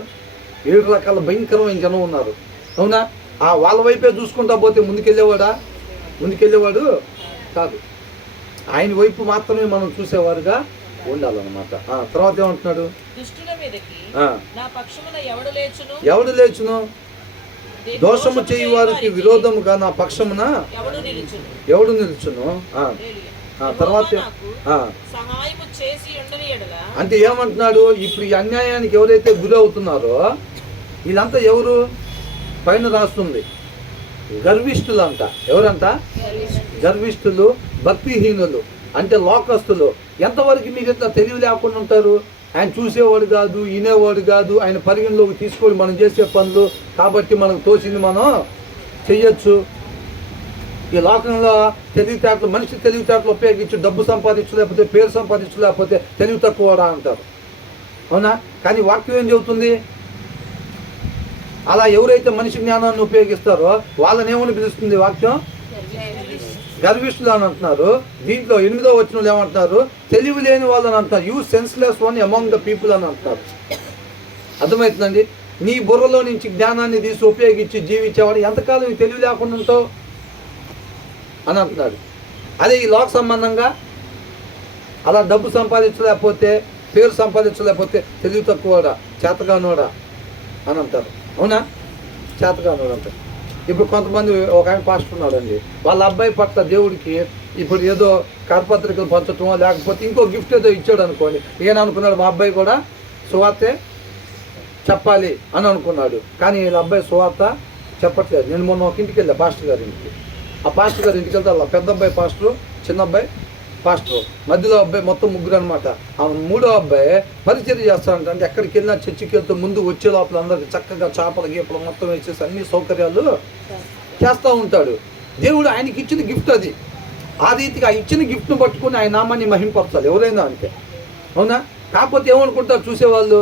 7 రకాల భయంకరమైన జనం ఉన్నారు, అవునా? వాళ్ళ వైపే చూసుకుంటా పోతే ముందుకెళ్ళేవాడు కాదు. ఆయన వైపు మాత్రమే మనం చూసేవారుగా ఉండాలన్నమాట. తర్వాత ఏమంటున్నాడు, దుష్టుల మీదకి నా పక్షమున ఎవడు లేచును, దోషము చేయు వారికి విరోధముగా నా పక్షమున ఎవడు నిలుచును. ఎవడు నిలుచును? తర్వాత సహాయము చేసి ఉండని ఎడల అంటే ఏమంటున్నాడు? ఇప్పుడు ఈ అన్యాయానికి ఎవరైతే గురి అవుతున్నారో వీళ్ళంతా ఎవరు? పైన రాస్తుంది గర్విష్ఠులు అంట. ఎవరంట? గర్విష్ఠులు, భక్తిహీనులు, అంటే లోకస్తులు. ఎంతవరకు మీరు ఇట్లా తెలివి లేకుండా ఉంటారు? ఆయన చూసేవాడు కాదు, వినేవాడు కాదు, ఆయన పరిగణలోకి తీసుకోడు మనం చేసే పనులు. కాబట్టి మనకు తోచింది మనం చెయ్యొచ్చు. ఈ లోకంలో తెలివితేటలు, మనిషి తెలివితేటలు ఉపయోగించి డబ్బు సంపాదించు, లేకపోతే పేరు సంపాదించు, లేకపోతే తెలివి తక్కువడా అంటారు. అవునా? కానీ వాక్యం ఏం చెబుతుంది? అలా ఎవరైతే మనిషి జ్ఞానాన్ని ఉపయోగిస్తారో వాళ్ళని ఏమని పిలుస్తుంది వాక్యం? గర్విష్ఠులు అని అంటున్నారు. దీంట్లో 8వ వచనంలో ఏమంటున్నారు? తెలివి లేని వాళ్ళని అంటున్నారు. You senseless one among the people అని అంటున్నారు. అర్థమవుతుందండి? నీ బుర్రలో నుంచి జ్ఞానాన్ని తీసి ఉపయోగించి జీవించేవాడు ఎంతకాలం ఈ తెలివి లేకుండా ఉంటావు అని అంటున్నాడు. అదే ఈ లోక సంబంధంగా అలా డబ్బు సంపాదించలేకపోతే, పేరు సంపాదించలేకపోతే తెలివి తక్కువడా, చేతగానోడా అని అంటారు. అవునా? చేతగానోడు అంటారు. ఇప్పుడు కొంతమంది ఒక ఆయన పాస్టర్ ఉన్నాడండి, వాళ్ళ అబ్బాయి పట్ల దేవుడికి ఇప్పుడు ఏదో కరపత్రికలు పంచటమో లేకపోతే ఇంకో గిఫ్ట్ ఏదో ఇచ్చాడు అనుకోండి. ఈయన అనుకున్నాడు మా అబ్బాయి కూడా సువార్తే చెప్పాలి అని అనుకున్నాడు. కానీ వీళ్ళ అబ్బాయి సువార్త చెప్పట్లేదు. నేను మొన్న ఒక ఇంటికి వెళ్ళా, పాస్టర్ గారి ఇంటికి. ఆ పాస్టర్ గారి ఇంటికి వెళ్తే వాళ్ళ పెద్ద అబ్బాయి పాస్టరు, చిన్న అబ్బాయి పాస్టరు, మధ్యలో అబ్బాయి, మొత్తం ముగ్గురు అనమాట. ఆ 3వ అబ్బాయి పరిచయం చేస్తాడంట. అంటే ఎక్కడికి వెళ్ళినా చర్చికి వెళ్తే ముందు వచ్చే లోపల అందరికి చక్కగా చేపల గీపలు మొత్తం వేసేసి అన్ని సౌకర్యాలు చేస్తూ ఉంటాడు. దేవుడు ఆయనకి ఇచ్చిన గిఫ్ట్ అది. ఆ రీతిగా ఆ ఇచ్చిన గిఫ్ట్ను పట్టుకుని ఆయన నామాన్ని మహింపరచాలి ఎవరైనా అంతే. అవునా? కాకపోతే ఏమనుకుంటారు చూసేవాళ్ళు?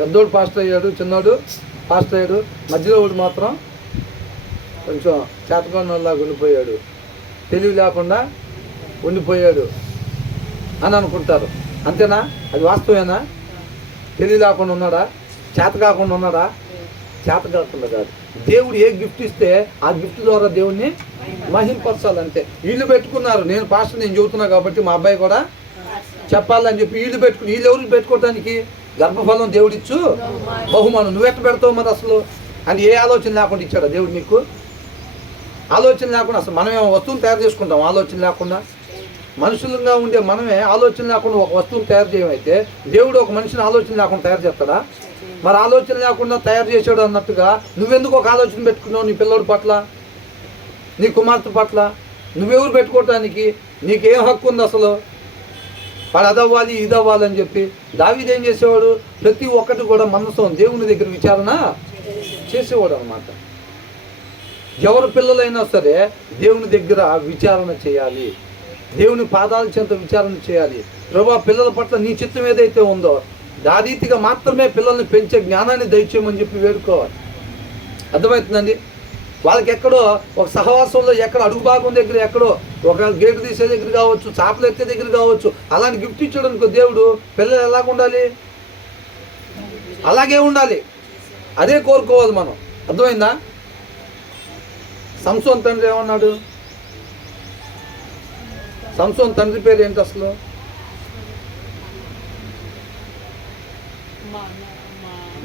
పెద్దోడు పాస్టర్ అయ్యాడు, చిన్నోడు పాస్టర్ అయ్యాడు, మధ్యలో వాడు మాత్రం కొంచెం చేతకొన్నలాగా ఉండిపోయాడు, తెలివి లేకుండా ఉండిపోయాడు అని అనుకుంటారు. అంతేనా? అది వాస్తవేనా? తెలివి లేకుండా ఉన్నాడా? చేత కాకుండా ఉన్నాడా? చేత కాకుండా కాదు. దేవుడు ఏ గిఫ్ట్ ఇస్తే ఆ గిఫ్ట్ ద్వారా దేవుణ్ణి మహింపరచాలంటే. వీళ్ళు పెట్టుకున్నారు, నేను పాస్టర్ నేను చెబుతున్నా కాబట్టి మా అబ్బాయి కూడా చెప్పాలని చెప్పి వీళ్ళు పెట్టుకుని, వీళ్ళు ఎవరికి పెట్టుకోవడానికి? గర్భఫలం దేవుడిచ్చు బహుమానం. నువ్వెట్ట పెడతావు మరి అసలు? అని ఏ ఆలోచన లేకుండా ఇచ్చాడా దేవుడు నీకు? ఆలోచన లేకుండా అసలు మనమే వస్తువుని తయారు చేసుకుంటాం. ఆలోచన లేకుండా మనుషులుగా ఉండే మనమే ఆలోచన లేకుండా ఒక వస్తువుని తయారు చేయమైతే దేవుడు ఒక మనిషిని ఆలోచన లేకుండా తయారు చేస్తాడా? మరి ఆలోచన లేకుండా తయారు చేసాడు అన్నట్టుగా నువ్వెందుకు ఒక ఆలోచన పెట్టుకున్నావు నీ పిల్లోడి పట్ల, నీ కుమార్తె పట్ల? నువ్వెవరు పెట్టుకోవటానికి? నీకేం హక్కు ఉంది అసలు? వాడు అదవ్వాలి ఇదవ్వాలి అని చెప్పి. దావీదు ఏం చేసేవాడు? ప్రతి ఒక్కటి కూడా మనసు దేవుని దగ్గర విచారణ చేసేవాడు అనమాట. ఎవరు పిల్లలైనా సరే దేవుని దగ్గర విచారణ చేయాలి, దేవుని పాదాల చెంత విచారణ చేయాలి. ప్రభువా పిల్లల పట్ల నీ చిత్తం ఏదైతే ఉందో ఆ రీతిగా మాత్రమే పిల్లల్ని పెంచే జ్ఞానాన్ని దయచేయమని చెప్పి వేడుకోవాలి. అర్థమవుతుందండి? వాళ్ళకి ఎక్కడో ఒక సహవాసంలో ఎక్కడ అడుగు భాగం దగ్గర ఎక్కడో ఒక గేటు తీసే దగ్గర కావచ్చు, చేపలు ఎత్తే దగ్గర కావచ్చు, అలాంటి గిఫ్ట్ ఇచ్చాడు అనుకో దేవుడు, పిల్లలు ఎలాగ ఉండాలి? అలాగే ఉండాలి. అదే కోరుకోవాలి మనం. అర్థమైందా? సంసోన్ తండ్రి ఏమన్నాడు? సంసోన్ తండ్రి పేరు ఏంటి అసలు?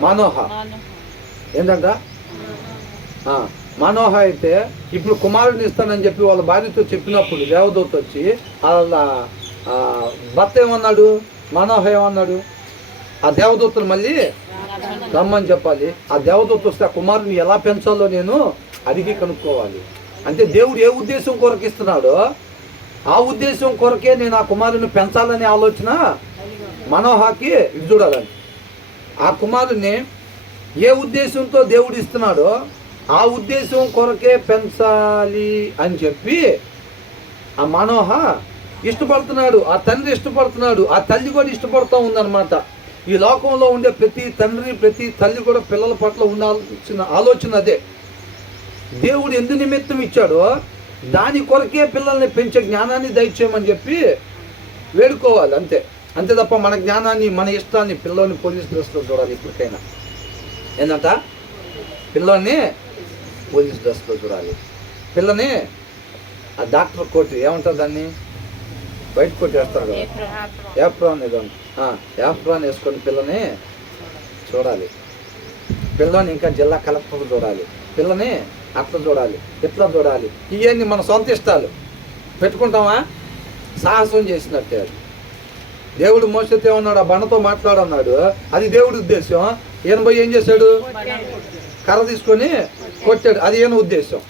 మానోహ. ఏంటంట? మానోహ అయితే ఇప్పుడు కుమారుడిని ఇస్తానని చెప్పి వాళ్ళ భార్యతో చెప్పినప్పుడు దేవదూత వచ్చి వాళ్ళ భర్త ఏమన్నాడు? మానోహ ఏమన్నాడు? ఆ దేవదూతను మళ్ళీ రమ్మని చెప్పాలి. ఆ దేవదూత వస్తే ఆ కుమారుని ఎలా పెంచాలో నేను అడిగి కనుక్కోవాలి. అంటే దేవుడు ఏ ఉద్దేశం కొరకు ఇస్తున్నాడో ఆ ఉద్దేశం కొరకే నేను ఆ కుమారుని పెంచాలనే ఆలోచన మనోహకి ఇది చూడాలని. ఆ కుమారుని ఏ ఉద్దేశంతో దేవుడు ఇస్తున్నాడో ఆ ఉద్దేశం కొరకే పెంచాలి అని చెప్పి ఆ మనోహ ఇష్టపడుతున్నాడు, ఆ తండ్రి ఇష్టపడుతున్నాడు, ఆ తల్లి కూడా ఇష్టపడుతూ ఉందన్నమాట. ఈ లోకంలో ఉండే ప్రతి తండ్రి ప్రతి తల్లి కూడా పిల్లల పట్ల ఉండాల్సిన ఆలోచన అదే. దేవుడు ఎందు నిమిత్తం ఇచ్చాడో దాని కొరకే పిల్లల్ని పెంచే జ్ఞానాన్ని దయచేయమని చెప్పి వేడుకోవాలి. అంతే అంతే తప్ప మన జ్ఞానాన్ని మన ఇష్టాన్ని పిల్లల్ని పోలీస్ డ్రెస్లో చూడాలి. ఇప్పటికైనా ఏంటంట? పిల్లల్ని పోలీస్ డ్రెస్లో చూడాలి. పిల్లని ఆ డాక్టర్ కోట్ ఏమంటారు దాన్ని? బయట కోట్ వేస్తారు కదా, యాప్రాన్ ఏదో యాప్రాన్ వేసుకొని పిల్లని చూడాలి. పిల్లని ఇంకా జిల్లా కలెక్టర్ చూడాలి, పిల్లని అట్లా చూడాలి, ఇట్లా చూడాలి. ఇవన్నీ మన సొంత ఇష్టాలు పెట్టుకుంటామా? సాహసం చేసినట్టే అది. దేవుడు మోసతో ఏమన్నాడు? ఆ బండతో మాట్లాడన్నాడు, అది దేవుడి ఉద్దేశం. ఈయన పోయి ఏం చేశాడు? కర్ర తీసుకొని కొట్టాడు, అది ఈయన ఉద్దేశం.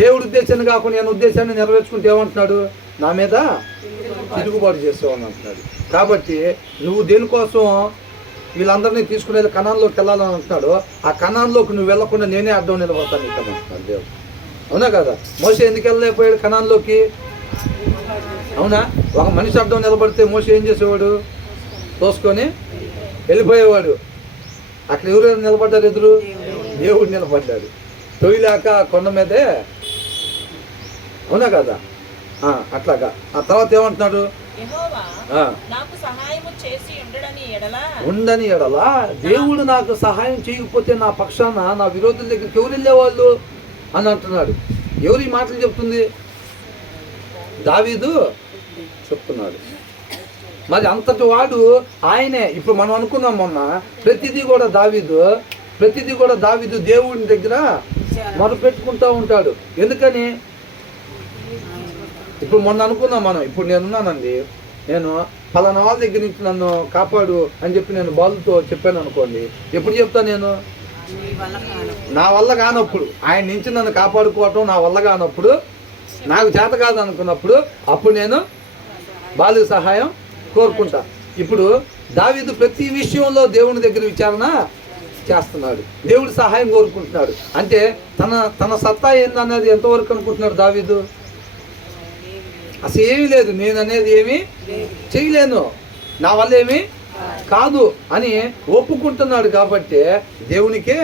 దేవుడి ఉద్దేశాన్ని కాకుండా ఈయన ఉద్దేశాన్ని నెరవేర్చుకుంటే ఏమంటున్నాడు? నా మీద తిరుగుబాటు చేస్తామని అంటున్నాడు. కాబట్టి నువ్వు దేనికోసం వీళ్ళందరినీ తీసుకుని వెళ్ళి కణాల్లోకి వెళ్ళాలని అంటున్నాడు, ఆ కణాల్లోకి నువ్వు వెళ్ళకుండా నేనే అడ్డం నిలబడతాను ఇక్కడ అంటున్నాడు దేవుడు. అవునా కదా? మోసే ఎందుకు వెళ్ళలేకపోయాడు కణాల్లోకి? అవునా? ఒక మనిషి అడ్డం నిలబడితే మోసే ఏం చేసేవాడు? తోసుకొని వెళ్ళిపోయేవాడు. అక్కడ ఎవరు నిలబడ్డారు? ఎదురు దేవుడు నిలబడ్డాడు. తొయ్యలేక కొండ మీదే. అవునా కదా? అట్లాగా. ఆ తర్వాత ఏమంటున్నాడు? యెహోవా నాకు సహాయము చేసి ఉండని ఎడలా దేవుడు నాకు సహాయం చేయకపోతే నా పక్షాన నా విరోధుల దగ్గరికి ఎవరు వెళ్ళేవాళ్ళు అని అంటున్నాడు. ఎవరు ఈ మాటలు చెప్తుంది? దావీదు చెప్తున్నాడు. మరి అంతటి వాడు ఆయనే. ఇప్పుడు మనం అనుకున్నాం మొన్న, ప్రతిదీ కూడా దావీదు దేవుడి దగ్గర మొరపెట్టుకుంటూ ఉంటాడు. ఎందుకని? ఇప్పుడు మొన్న అనుకున్నాం మనం, ఇప్పుడు నేనున్నానండి, నేను పలానా వాళ్ళ దగ్గర నుంచి నన్ను కాపాడు అని చెప్పి నేను బాలుతో చెప్పాను అనుకోండి, ఎప్పుడు చెప్తాను నేను? నా వల్ల కానప్పుడు, ఆయన నుంచి నన్ను కాపాడుకోవటం నా వల్ల కానప్పుడు, నాకు చేత కాదు అనుకున్నప్పుడు, అప్పుడు నేను బాలు సహాయం కోరుకుంటా. ఇప్పుడు దావీదు ప్రతి విషయంలో దేవుని దగ్గర విచారణ చేస్తున్నాడు, దేవుడి సహాయం కోరుకుంటున్నాడు. అంటే తన సత్తా ఏందనేది ఎంతవరకు అనుకుంటున్నాడు దావీదు? అసలు ఏమీ లేదు, నేను అనేది ఏమీ చేయలేను, నా వల్ల ఏమీ కాదు అని ఒప్పుకుంటున్నాడు. కాబట్టి దేవునికే,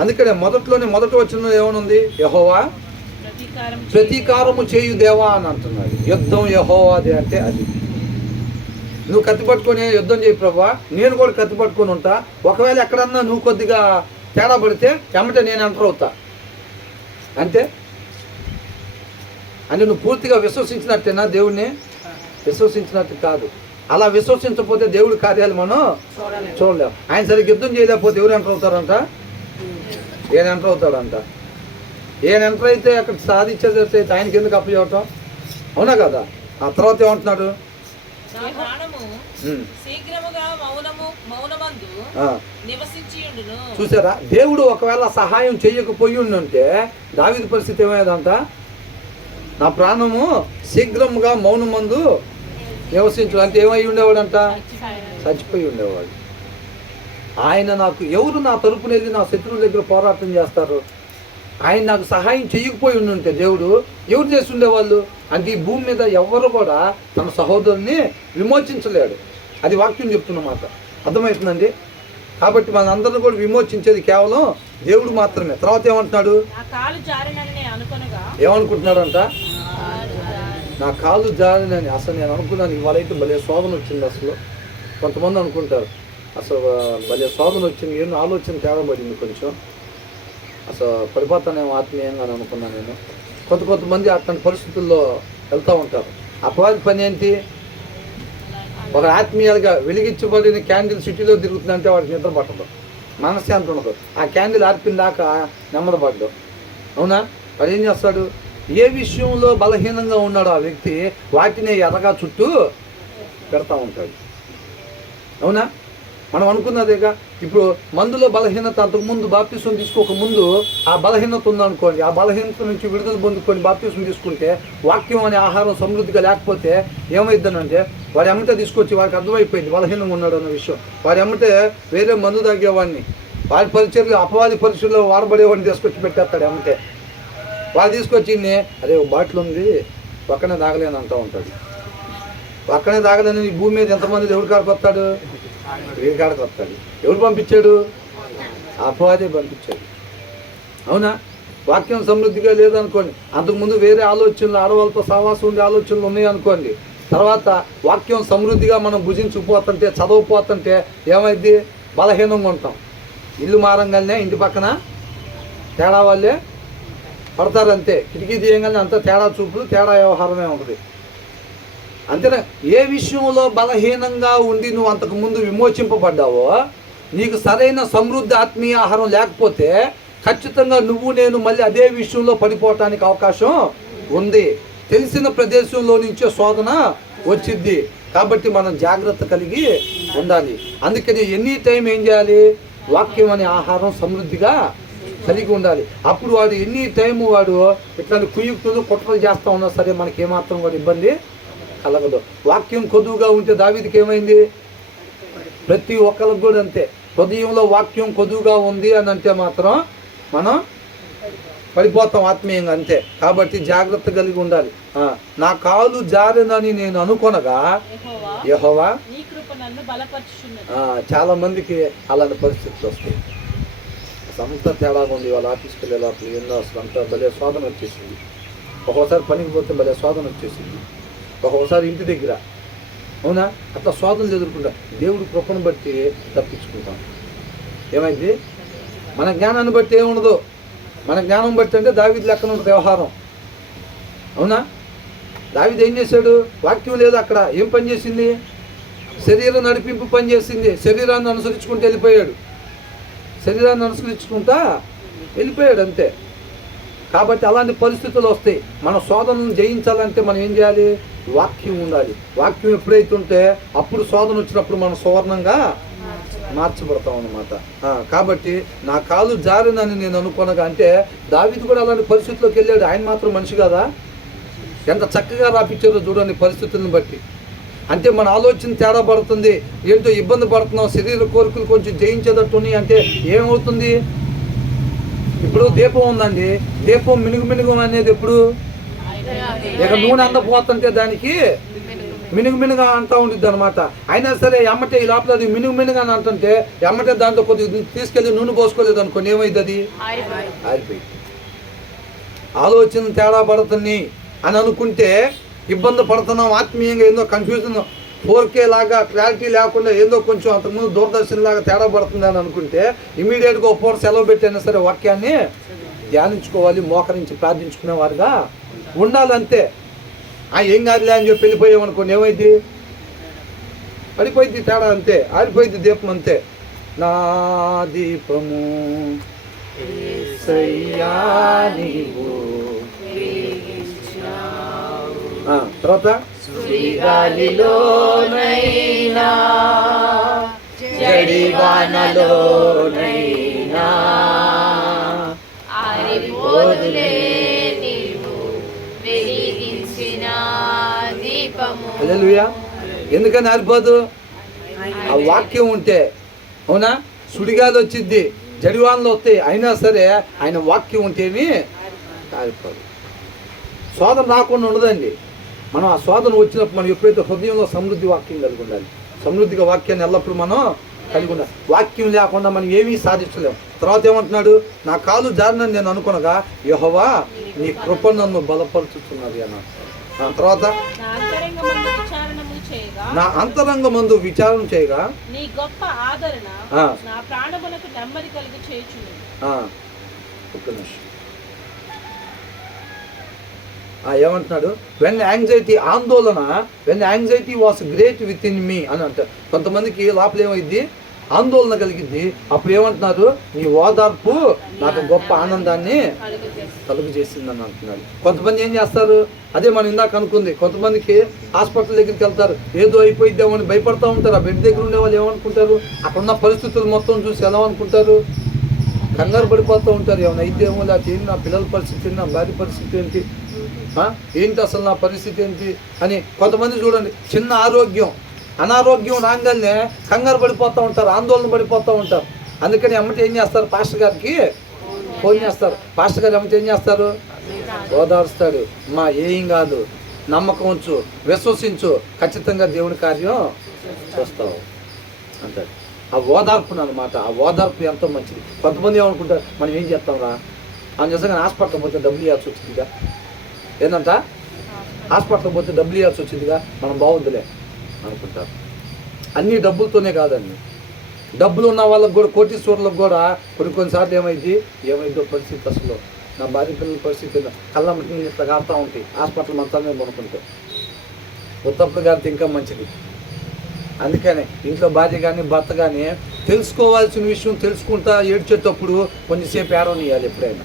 అందుకనే మొదటి వచనంలో ఏమనుంది? యెహోవా ప్రతీకారము చేయు దేవా అని అంటున్నాడు. యుద్ధం యెహోవాదే అంటే అది. నువ్వు కత్తి పట్టుకొని యుద్ధం చేయి ప్రభువా, నేను కూడా కత్తి పట్టుకొని ఉంటా. ఒకవేళ ఎక్కడన్నా నువ్వు కొద్దిగా తేడా పడితే ఎమ్మటే నేను ఎంటర్ అవుతా. అంటే నువ్వు పూర్తిగా విశ్వసించినట్టేనా దేవుడిని? విశ్వసించినట్టు కాదు. అలా విశ్వసించకపోతే దేవుడి కార్యాలు మనం చూడలేం. ఆయన సరిగ్గా యుద్ధం చేయలేకపోతే ఎవరు ఎంటర్ అవుతారంట? ఈయన ఎంటర్ అవుతాడంట. ఈయన ఎంటర్ అయితే అక్కడ సాధించేది ఆయనకి ఎందుకు అప్పచెప్పటం? అవునా కదా? ఆ తర్వాత ఏమంటున్నాడు? చూసారా? దేవుడు ఒకవేళ సహాయం చేయకపోయి ఉంటే దావీదు పరిస్థితి ఏమయ్యేదంట? నా ప్రాణము శీఘ్రముగా మౌనమందు నివసించు అంటే ఏమై ఉండేవాడంట? చచ్చిపోయి ఉండేవాడు. ఆయన నాకు ఎవరు నా తరపున వెళ్ళి నా శత్రువుల దగ్గర పోరాటం చేస్తారు? ఆయన నాకు సహాయం చేయకపోయి ఉంటే దేవుడు ఎవరు చేసి ఉండేవాళ్ళు? అంటే ఈ భూమి మీద ఎవరు కూడా తన సహోదరుని విమోచించలేడు. అది వాక్యం చెప్తున్నమాట. అర్థమవుతుందండి? కాబట్టి మనందరిని కూడా విమోచించేది కేవలం దేవుడు మాత్రమే. తర్వాత ఏమంటున్నాడు? ఏమనుకుంటున్నాడంట? నా కాలు జారినని. అసలు నేను అనుకున్నాను ఇవాళైతే భలే శోధన వచ్చింది. అసలు కొంతమంది అనుకుంటారు అసలు భలే శోధన వచ్చింది, ఏం ఆలోచన తేడా పడింది కొంచెం, అసలు పడిపోతానేమో ఆత్మీయంగా అని అనుకున్నాను నేను. కొంతమంది అట్లాంటి పరిస్థితుల్లో వెళ్తూ ఉంటారు. అపవాది పని ఏంటి? ఒక ఆత్మీయాలుగా వెలిగించబడిన క్యాండిల్ సిటీలో తిరుగుతుందంటే వాడికి నిద్ర పట్టదు, మనశ్శాంతి ఉండదు. ఆ క్యాండిల్ ఆర్పిన దాకా నెమ్మదపడ్డాడు. అవునా? వాడు ఏం చేస్తాడు? ఏ విషయంలో బలహీనంగా ఉన్నాడో ఆ వ్యక్తి వాటిని ఎర్రగా చుట్టూ పెడతా ఉంటాడు. అవునా? మనం అనుకున్నదేగా. ఇప్పుడు మందులో బలహీనత, అంతకుముందు బాప్తిసం తీసుకోకముందు ఆ బలహీనత ఉందనుకోండి, ఆ బలహీనత నుంచి విడుదల పొందుకొని బాప్తిసం తీసుకుంటే, వాక్యం అనే ఆహారం సమృద్ధిగా లేకపోతే ఏమైందనంటే వాడు ఎమ్మటే తీసుకొచ్చి వాడికి అర్థమైపోయింది బలహీనంగా ఉన్నాడు అన్న విషయం. వాడు ఎమ్మటే వేరే మందు తాగేవాడిని, వాడి పరిచయలు అపవాది పరిచయలో వాడబడేవాడిని తీసుకొచ్చి పెట్టేస్తాడు. ఎమ్మటే వాడు తీసుకొచ్చి అదే ఒక బాటిల్ ఉంది పక్కనే తాగలేని అంటూ ఉంటాడు. పక్కనే తాగలేని ఈ భూమి మీద ఎంతమంది ఎవరి కాడికి వస్తాడు? వీరి కాడికి వస్తాడు. ఎవరు పంపించాడు? అపవాదే పంపించాడు. అవునా? వాక్యం సమృద్ధిగా లేదనుకోండి, అంతకుముందు వేరే ఆలోచనలు, ఆడవాళ్ళతో సహవాసం ఉండే ఆలోచనలు ఉన్నాయనుకోండి, తర్వాత వాక్యం సమృద్ధిగా మనం భుజించుకుపోతుంటే, చదవపోతుంటే ఏమైంది? బలహీనంగా ఉంటాం. ఇల్లు మారంగానే ఇంటి పక్కన తేడా వాళ్ళే పడతారంతే. కిటికీ తీయంగానే అంతా తేడా చూపులు, తేడా వ్యవహారమే ఉంటుంది. అంతేనా? ఏ విషయంలో బలహీనంగా ఉండి నువ్వు అంతకుముందు విమోచింపబడ్డావో నీకు సరైన సమృద్ధి ఆత్మీయ ఆహారం లేకపోతే ఖచ్చితంగా నువ్వు నేను మళ్ళీ అదే విషయంలో పడిపోవటానికి అవకాశం ఉంది. తెలిసిన ప్రదేశంలో నుంచే శోధన వచ్చింది. కాబట్టి మనం జాగ్రత్త కలిగి ఉండాలి. అందుకని ఎనీ టైం ఏం చేయాలి? వాక్యం అనే ఆహారం సమృద్ధిగా కలిగి ఉండాలి. అప్పుడు వాడు ఎనీ టైం వాడు ఇట్లాంటి కుయుక్తులు కుట్రలు చేస్తూ ఉన్నా సరే మనకి ఏమాత్రం కూడా ఇబ్బంది కలగదు. వాక్యం కొద్దుగా ఉంటే దావీదుకి ఏమైంది? ప్రతి ఒక్కరికి కూడా అంతే. హృదయంలో వాక్యం కొద్దుగా ఉంది అని అంటే మాత్రం మనం పడిపోతాం ఆత్మీయంగా, అంతే. కాబట్టి జాగ్రత్త కలిగి ఉండాలి. నా కాలు జారినని నేను అనుకొనగా యెహోవా నీ కృప నన్ను బలపరుచుచున్నది. చాలా మందికి అలాంటి పరిస్థితులు వస్తాయి. సంస్థ తేడాగా ఉంది. వాళ్ళ ఆఫీస్కి వెళ్ళే లోపల ఏందో అసలు అంతా భలే శోధన వచ్చేసింది. ఒక్కోసారి పనికి పోతే భలే శోధన వచ్చేసింది. ఒక్కొక్కసారి ఇంటి దగ్గర, అవునా, అట్లా శోధనలు ఎదుర్కొంటా. దేవుడి కృపను బట్టి తప్పించుకుంటాం. ఏమైంది? మన జ్ఞానాన్ని బట్టి ఏముండదు. మన జ్ఞానం బట్టి అంటే దావీదు లెక్కన ఉంటుంది వ్యవహారం, అవునా. దావీదు ఏం చేశాడు? వాక్యం లేదు అక్కడ. ఏం పని చేసింది? శరీరం నడిపింపు పని చేసింది. శరీరాన్ని అనుసరించుకుంటూ వెళ్ళిపోయాడు. శరీరాన్ని అనుసరించుకుంటా వెళ్ళిపోయాడు, అంతే. కాబట్టి అలాంటి పరిస్థితులు వస్తాయి. మన శోధనను జయించాలంటే మనం ఏం చేయాలి? వాక్యం ఉండాలి. వాక్యం ఎప్పుడైతే ఉంటే అప్పుడు శోధన వచ్చినప్పుడు మనం సువర్ణంగా మార్చబడతాం అన్నమాట. కాబట్టి నా కాలు జారినని నేను అనుకోనగా, అంటే దావీదు కూడా అలాంటి పరిస్థితుల్లోకి వెళ్ళాడు. ఆయన మాత్రం మనిషి కదా. ఎంత చక్కగా రాపించారో చూడండి పరిస్థితులను బట్టి. అంటే మన ఆలోచన తేడా పడుతుంది. ఏంటో ఇబ్బంది పడుతున్నాం, శరీర కోరికలు కొంచెం జయించేటట్టుని అంటే ఏమవుతుంది? ఇప్పుడు దీపం ఉందండి. దీపం మినుగు అనేది ఎప్పుడు? ఇక నూనె అందపోతుంటే దానికి మినుగు అంటూ ఉంటుంది అనమాట. అయినా సరే ఎమ్మటే ఈ లోపల అది మినుగు అని అంటుంటే ఎమ్మటే దాంట్లో కొద్దిగా తీసుకెళ్ళి నూనె పోసుకోలేదు అనుకోండి, ఏమైంది? అది ఆరిపోయింది. ఆలోచన తేడా పడుతుంది అని అనుకుంటే ఇబ్బంది పడుతున్నాం ఆత్మీయంగా. ఏందో కన్ఫ్యూజన్, 4K లాగా క్లారిటీ లేకుండా ఏందో కొంచెం అంతకుముందు దూరదర్శన్ లాగా తేడా పడుతుంది అని అనుకుంటే ఇమీడియట్గా ఒక పూట సెలవు పెట్టైనా సరే వాక్యాన్ని ధ్యానించుకోవాలి, మోకరించి ప్రార్థించుకునేవారుగా ఉండాలంతే. ఏం కాదులే అని చెప్పి వెళ్ళిపోయామనుకోండి, ఏమైంది? పడిపోయింది తేడా, అంతే. ఆరిపోయింది దీపం, అంతే. నా దీపము యేసయ్యా నీవు. తర్వాత సుడిగాలిలోనైనా జడివానలోనైనా ఆరిపోదులే నీవు వెలిగించిన దీపము. హల్లెలూయా. ఎందుకని ఆరిపోదు? ఆ వాక్యం ఉంటే, అవునా. సుడిగాలి వచ్చింది, జడివానలు వస్తాయి, అయినా సరే ఆయన వాక్యం ఉంటేమి ఆరిపోదు. శోధన రాకుండా ఉండదండి. మనం ఆ శోధన వచ్చినప్పుడు మనం ఎప్పుడైతే హృదయంలో సమృద్ధి వాక్యం కలిగి ఉండాలి. సమృద్ధిగా వాక్యాన్ని ఎల్లప్పుడూ మనం కలిగి ఉండాలి. వాక్యం లేకుండా మనం ఏమీ సాధించలేము. తర్వాత ఏమంటున్నాడు? నా కాలు జారినని నేను అనుకునగా యెహోవా నీ కృప నన్ను బలపరుచుతున్నది అన్నాడు. తర్వాత నా అంతరంగమందు విచారణ చేయగా నీ గొప్ప ఆదరణ నా ప్రాణములకు నెమ్మది కలిగి చేయుచున్నది. ఏమంటున్నాడు? వెన్ యాంగ్జైటీ, ఆందోళన, when anxiety was great with in me అని అంటారు. కొంతమందికి లోపల ఏమైంది? ఆందోళన కలిగింది. అప్పుడు ఏమంటున్నారు? నీ ఓదార్పు నాకు గొప్ప ఆనందాన్ని కలుగు చేసిందని అంటున్నాడు. కొంతమంది ఏం చేస్తారు? అదే మనం ఇందాక అనుకుంది. కొంతమందికి హాస్పిటల్ దగ్గరికి వెళ్తారు, ఏదో అయిపోయిద్దామో అని భయపడతా ఉంటారు. ఆ బెడ్ దగ్గర ఉండే వాళ్ళు ఏమనుకుంటారు? అక్కడ ఉన్న పరిస్థితులు మొత్తం చూసి ఎలా అనుకుంటారు? కంగారు పడిపోతూ ఉంటారు. ఏమైనా అయితేమో, లేకపోతే ఏంటి నా పిల్లల పరిస్థితి, నా భార్య పరిస్థితి ఏంటి, ఏంటి అసలు నా పరిస్థితి ఏంటి అని. కొంతమంది చూడండి, చిన్న ఆరోగ్యం, అనారోగ్యం రాగానే కంగారు పడిపోతూ ఉంటారు, ఆందోళన పడిపోతూ ఉంటారు. అందుకని అమ్మటి ఏం చేస్తారు? పాస్టర్ గారికి ఫోన్ చేస్తారు. పాస్టర్ గారు అమ్మటి ఏం చేస్తారు? ఓదారుస్తాడు. మా ఏం కాదు, నమ్మకం ఉంచు, విశ్వసించు, ఖచ్చితంగా దేవుని కార్యం చూస్తావు అంటాడు. ఆ ఓదార్పును అనమాట. ఆ ఓదార్పు ఎంతో మంచిది. కొంతమంది ఏమనుకుంటారు? మనం ఏం చేస్తాం రా అని. నిజంగా హాస్పిటల్ పోతే డబ్బులు ఇవ్వాల్సి వచ్చిందిగా, ఏంటంట హాస్పిటల్ పోతే డబ్బులు ఇవ్వాల్సి వచ్చిందిగా, మనం బాగుందిలే అనుకుంటారు. అన్నీ డబ్బులతోనే కాదండి. డబ్బులు ఉన్న వాళ్ళకి కూడా, కోటీశ్వరులకు కూడా కొన్నిసార్లు ఏమైందో పరిస్థితి. అసలు నా భార్య పిల్లల పరిస్థితి కళ్ళమ్మటి ఇట్లా కారుతూ ఉంటాయి. హాస్పిటల్ మొత్తాన్ని కొనుక్కుంటే ఉత్తప్పుడు గారితే ఇంకా మంచిది. అందుకనే ఇంట్లో భార్య కానీ భర్త కానీ తెలుసుకోవాల్సిన విషయం తెలుసుకుంటా ఏడ్చేటప్పుడు కొంచెంసేపు ఏడవనియాలి ఎప్పుడైనా.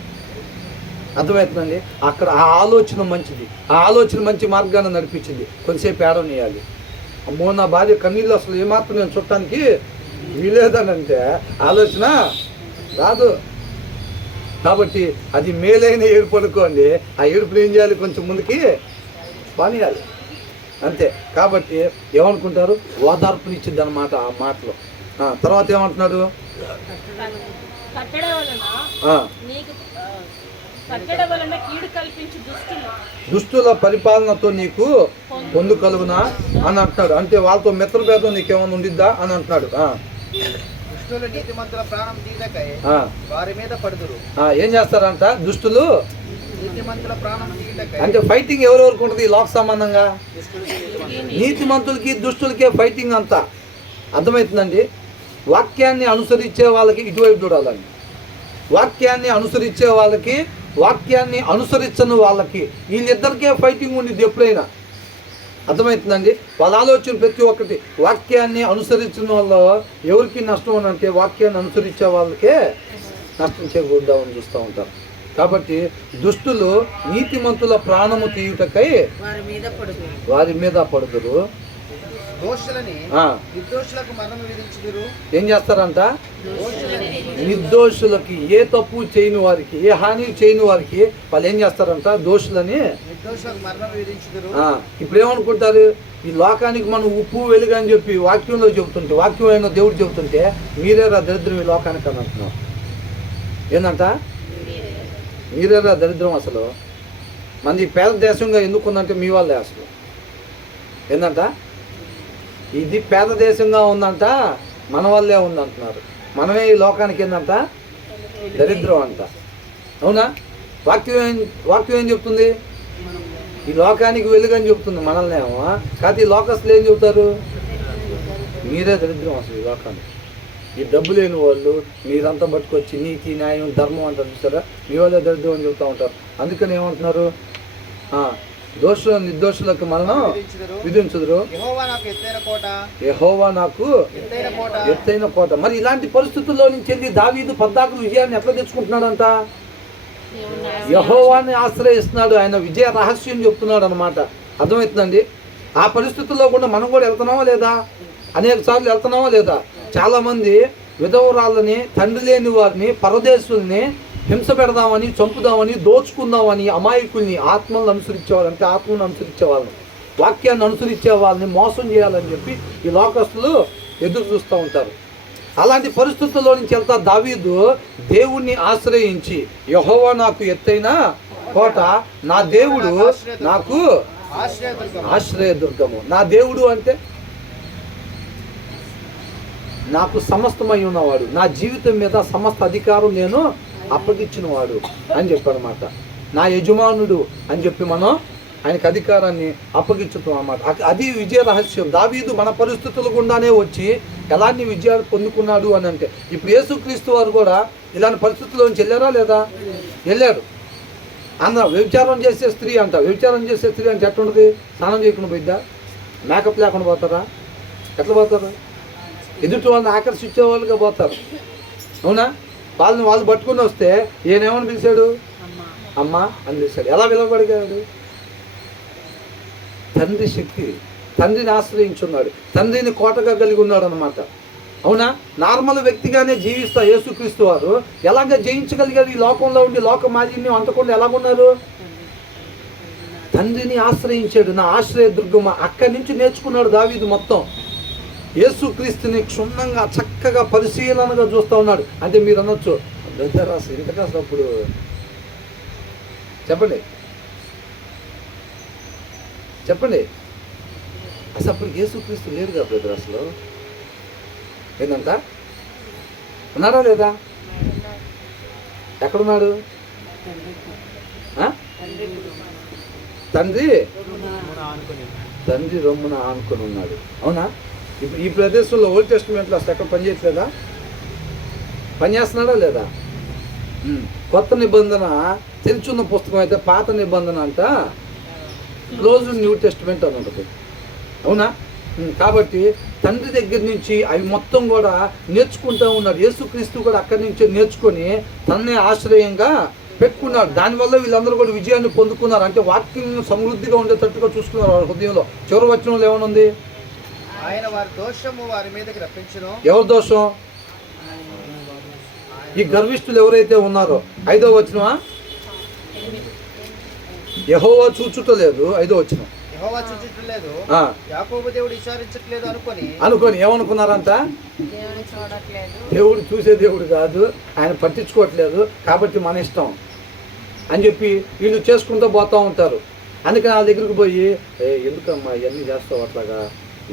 అర్థమవుతుందండి? అక్కడ ఆ ఆలోచన మంచిది, ఆ ఆలోచన మంచి మార్గాన్ని నడిపించింది, కొంచెంసేపు ఏడవనియాలి. అమ్మో నా భార్య కన్నీళ్ళు అసలు ఏమాత్రం నేను చుట్టానికి వీలేదనంటే ఆలోచన రాదు. కాబట్టి అది మేలైన ఏడుపు అనుకోండి, ఆ ఏడుపుని ఏం చేయాలి, కొంచెం ముందుకి పానీయాలి అంతే. కాబట్టి ఏమనుకుంటారు, ఓదార్పునిచ్చింది అన్నమాట ఆ మాటలో. తర్వాత ఏమంటున్నాడు, దుష్టుల పరిపాలనతో నీకు పొందు కలుగునా అని అంటున్నాడు. అంటే వాళ్ళతో మిత్రభేదం నీకేమైనా ఉండిద్దా అని అంటున్నాడు. ఏం చేస్తారంట దుష్టులు? అంటే ఫైటింగ్ ఎవరెవరికి ఉంటుంది ఈ లోక సంబంధంగా? నీతిమంతులకి దుష్టులకే ఫైటింగ్ అంతా. అర్థమవుతుందండి? వాక్యాన్ని అనుసరించే వాళ్ళకి ఇటువైపు చూడాలండి, వాక్యాన్ని అనుసరించే వాళ్ళకి, వాక్యాన్ని అనుసరించని వాళ్ళకి, వీళ్ళిద్దరికే ఫైటింగ్ ఉండిద్ది ఎప్పుడైనా. అర్థమవుతుందండి? వాళ్ళ ఆలోచన ప్రతి ఒక్కటి. వాక్యాన్ని అనుసరించిన వాళ్ళు ఎవరికి నష్టం అని అంటే వాక్యాన్ని అనుసరించే వాళ్ళకే నష్టం చేకూరుదామని చూస్తూ ఉంటారు. కాబట్టి దుష్టులు నీతిమంతుల ప్రాణము తీయుటకై వారి మీద పడుదురు. ఏం చేస్తారంట? నిర్దోషులకి, ఏ తప్పు చేయని వారికి, ఏ హాని చేయని వారికి వాళ్ళు ఏం చేస్తారంట? దోషులని. ఇప్పుడు ఏమనుకుంటారు, ఈ లోకానికి మనం ఉప్పు వెలుగు అని చెప్పి వాక్యంలో చెబుతుంటే, వాక్యం అయిన దేవుడు చెబుతుంటే మీరేరా దరిద్రం ఈ లోకానికి అని అంటున్నాం. ఏందంట? మీరేరా దరిద్రం. అసలు మంది పేద దేశంగా ఎందుకుందంటే మీ వాళ్ళే. అసలు ఏందంట? ఇది పేద దేశంగా ఉందంట, మన వల్లే ఉందంటున్నారు. మనమే ఈ లోకానికి ఏందంట? దరిద్రం అంట. అవునా? వాక్యం ఏం చెప్తుంది? ఈ లోకానికి వెలుగని చెప్తుంది మనల్ని ఏమో. కాదు ఈ లోకస్తులు ఏం చెబుతారు? మీరే దరిద్రం అసలు ఈ లోకానికి. ఈ డబ్బు లేని వాళ్ళు మీరంతా పట్టుకొచ్చి నీతి న్యాయం ధర్మం అంటారు చూస్తారా, మీ వాళ్ళే దరిద్రం అని చెప్తూ ఉంటారు. అందుకని ఏమంటున్నారు, దోషుల నిర్దోషులకు మరణం విధించుదురు, యెహోవా నాకు ఎత్తైన కోట. మరి ఇలాంటి పరిస్థితుల్లో నుంచి వెళ్ళి దావీదు 14 విజయాన్ని ఎట్లా తెచ్చుకుంటున్నాడంట? యెహోవాని ఆశ్రయిస్తున్నాడు, ఆయన విజయ రహస్యం చెప్తున్నాడు అనమాట. అర్థమవుతుందండి? ఆ పరిస్థితుల్లో కూడా మనం కూడా వెళ్తున్నామా లేదా? అనేక సార్లు వెళ్తున్నామా లేదా? చాలామంది విధవరాళ్ళని, తండ్రి లేని వారిని, పరదేశుల్ని హింస పెడదామని, చంపుదామని, దోచుకుందామని అమాయకుల్ని, ఆత్మలను అనుసరించేవాళ్ళు, అంటే ఆత్మలను అనుసరించే వాళ్ళని, వాక్యాన్ని అనుసరించే వాళ్ళని మోసం చేయాలని చెప్పి ఈ లోకస్తులు ఎదురు చూస్తూ ఉంటారు. అలాంటి పరిస్థితుల్లో నుంచి వెళ్తా దావీదు దేవుణ్ణి ఆశ్రయించి, యెహోవా నాకు ఎత్తైన కోట, నా దేవుడు నాకు ఆశ్రయదుర్గము. నా దేవుడు అంటే నాకు సమస్తమై ఉన్నవాడు, నా జీవితం మీద సమస్త అధికారం నేను అప్పగించిన వాడు అని చెప్పాడనమాట. నా యజమానుడు అని చెప్పి మనం ఆయనకు అధికారాన్ని అప్పగించుతాం అన్నమాట. అది విజయ రహస్యం. దావీదు మన పరిస్థితుల గుండానే వచ్చి ఎలాంటి విజయాలు పొందుకున్నాడు అని అంటే, ఇప్పుడు యేసుక్రీస్తు వారు కూడా ఇలాంటి పరిస్థితుల్లోంచి వెళ్ళారా లేదా? వెళ్ళాడు. అందరూ వ్యభిచారం చేసే స్త్రీ అంట. వ్యభిచారం చేసే స్త్రీ అంటే ఎట్లుంటుంది? స్నానం చేయకుండా పోయిద్దా? మేకప్ లేకుండా పోతారా? ఎట్లా పోతారు? ఎదుటి వాళ్ళని ఆకర్షించే వాళ్ళుగా పోతారు. అవునా? వాళ్ళు పట్టుకుని వస్తే ఈయనేమని పిలిచాడు? అమ్మ అని పిలిచాడు. ఎలా పిలవబడిగాడు? తండ్రి శక్తి, తండ్రిని ఆశ్రయించున్నాడు, తండ్రిని కోటగా కలిగి ఉన్నాడు అనమాట. అవునా? నార్మల్ వ్యక్తిగానే జీవిస్తా యేసుక్రీస్తు వారు ఎలాగ జయించగలిగారు? ఈ లోకంలో ఉండి లోక మాలిన్యం అంతకుండా ఎలాగున్నారు? తండ్రిని ఆశ్రయించాడు. నా ఆశ్రయ దుర్గమ. అక్కడి నుంచి నేర్చుకున్నాడు దావీదు మొత్తం. యేసుక్రీస్తుని క్షుణ్ణంగా చక్కగా పరిశీలనగా చూస్తూ ఉన్నాడు. అంటే మీరు అనొచ్చు, బ్రదర్ అసలు ఇంతకీ అసలు అప్పుడు చెప్పండి అసలు అప్పుడు యేసుక్రీస్తు లేడుగా బ్రదర్. అసలు ఏందంట? ఉన్నాడా లేదా? ఎక్కడున్నాడు? తండ్రి రొమ్మున ఆనుకొని ఉన్నాడు. అవునా? ఇప్పుడు ఈ ప్రదేశంలో ఓల్డ్ టెస్టిమెంట్లో అసలు ఎక్కడ పనిచేయట్లేదా? పనిచేస్తున్నాడా లేదా? కొత్త నిబంధన తెరిచున్న పుస్తకం అయితే పాత నిబంధన అంట క్లోజ్ న్యూ టెస్టిమెంట్ అని ఉంటుంది. అవునా? కాబట్టి తండ్రి దగ్గర నుంచి అవి మొత్తం కూడా నేర్చుకుంటూ ఉన్నాడు. యేసుక్రీస్తు కూడా అక్కడి నుంచి నేర్చుకొని తన్నే ఆశ్రయంగా పెట్టుకున్నాడు. దానివల్ల వీళ్ళందరూ కూడా విజయాన్ని పొందుకున్నారు. అంటే వాక్యం సమృద్ధిగా ఉండేటట్టుగా చూసుకున్నారు వాళ్ళ హృదయంలో. చివరి వచనంలో ఏమనుంది? ఆయన వారి దోషము వారి మీదకి రప్పించును. ఎవరి దోషం? ఈ గర్విష్ఠులు ఎవరైతే ఉన్నారో. 5వ వచనమా? యెహోవా చూచుటలేదు. 5వ వచనం. యెహోవా చూచుటలేదు, యాకోబు దేవుడు విచారించట్లేదు అనుకొని ఏమనుకున్నారంట? దేవుడు చూసే దేవుడు కాదు, ఆయన పట్టించుకోవట్లేదు, కాబట్టి మన ఇష్టం అని చెప్పి వీళ్ళు చేసుకుంటూ పోతూ ఉంటారు. అందుకని వాళ్ళ దగ్గరికి పోయి, ఎందుకమ్మా ఇవన్నీ చేస్తావు అట్లాగా,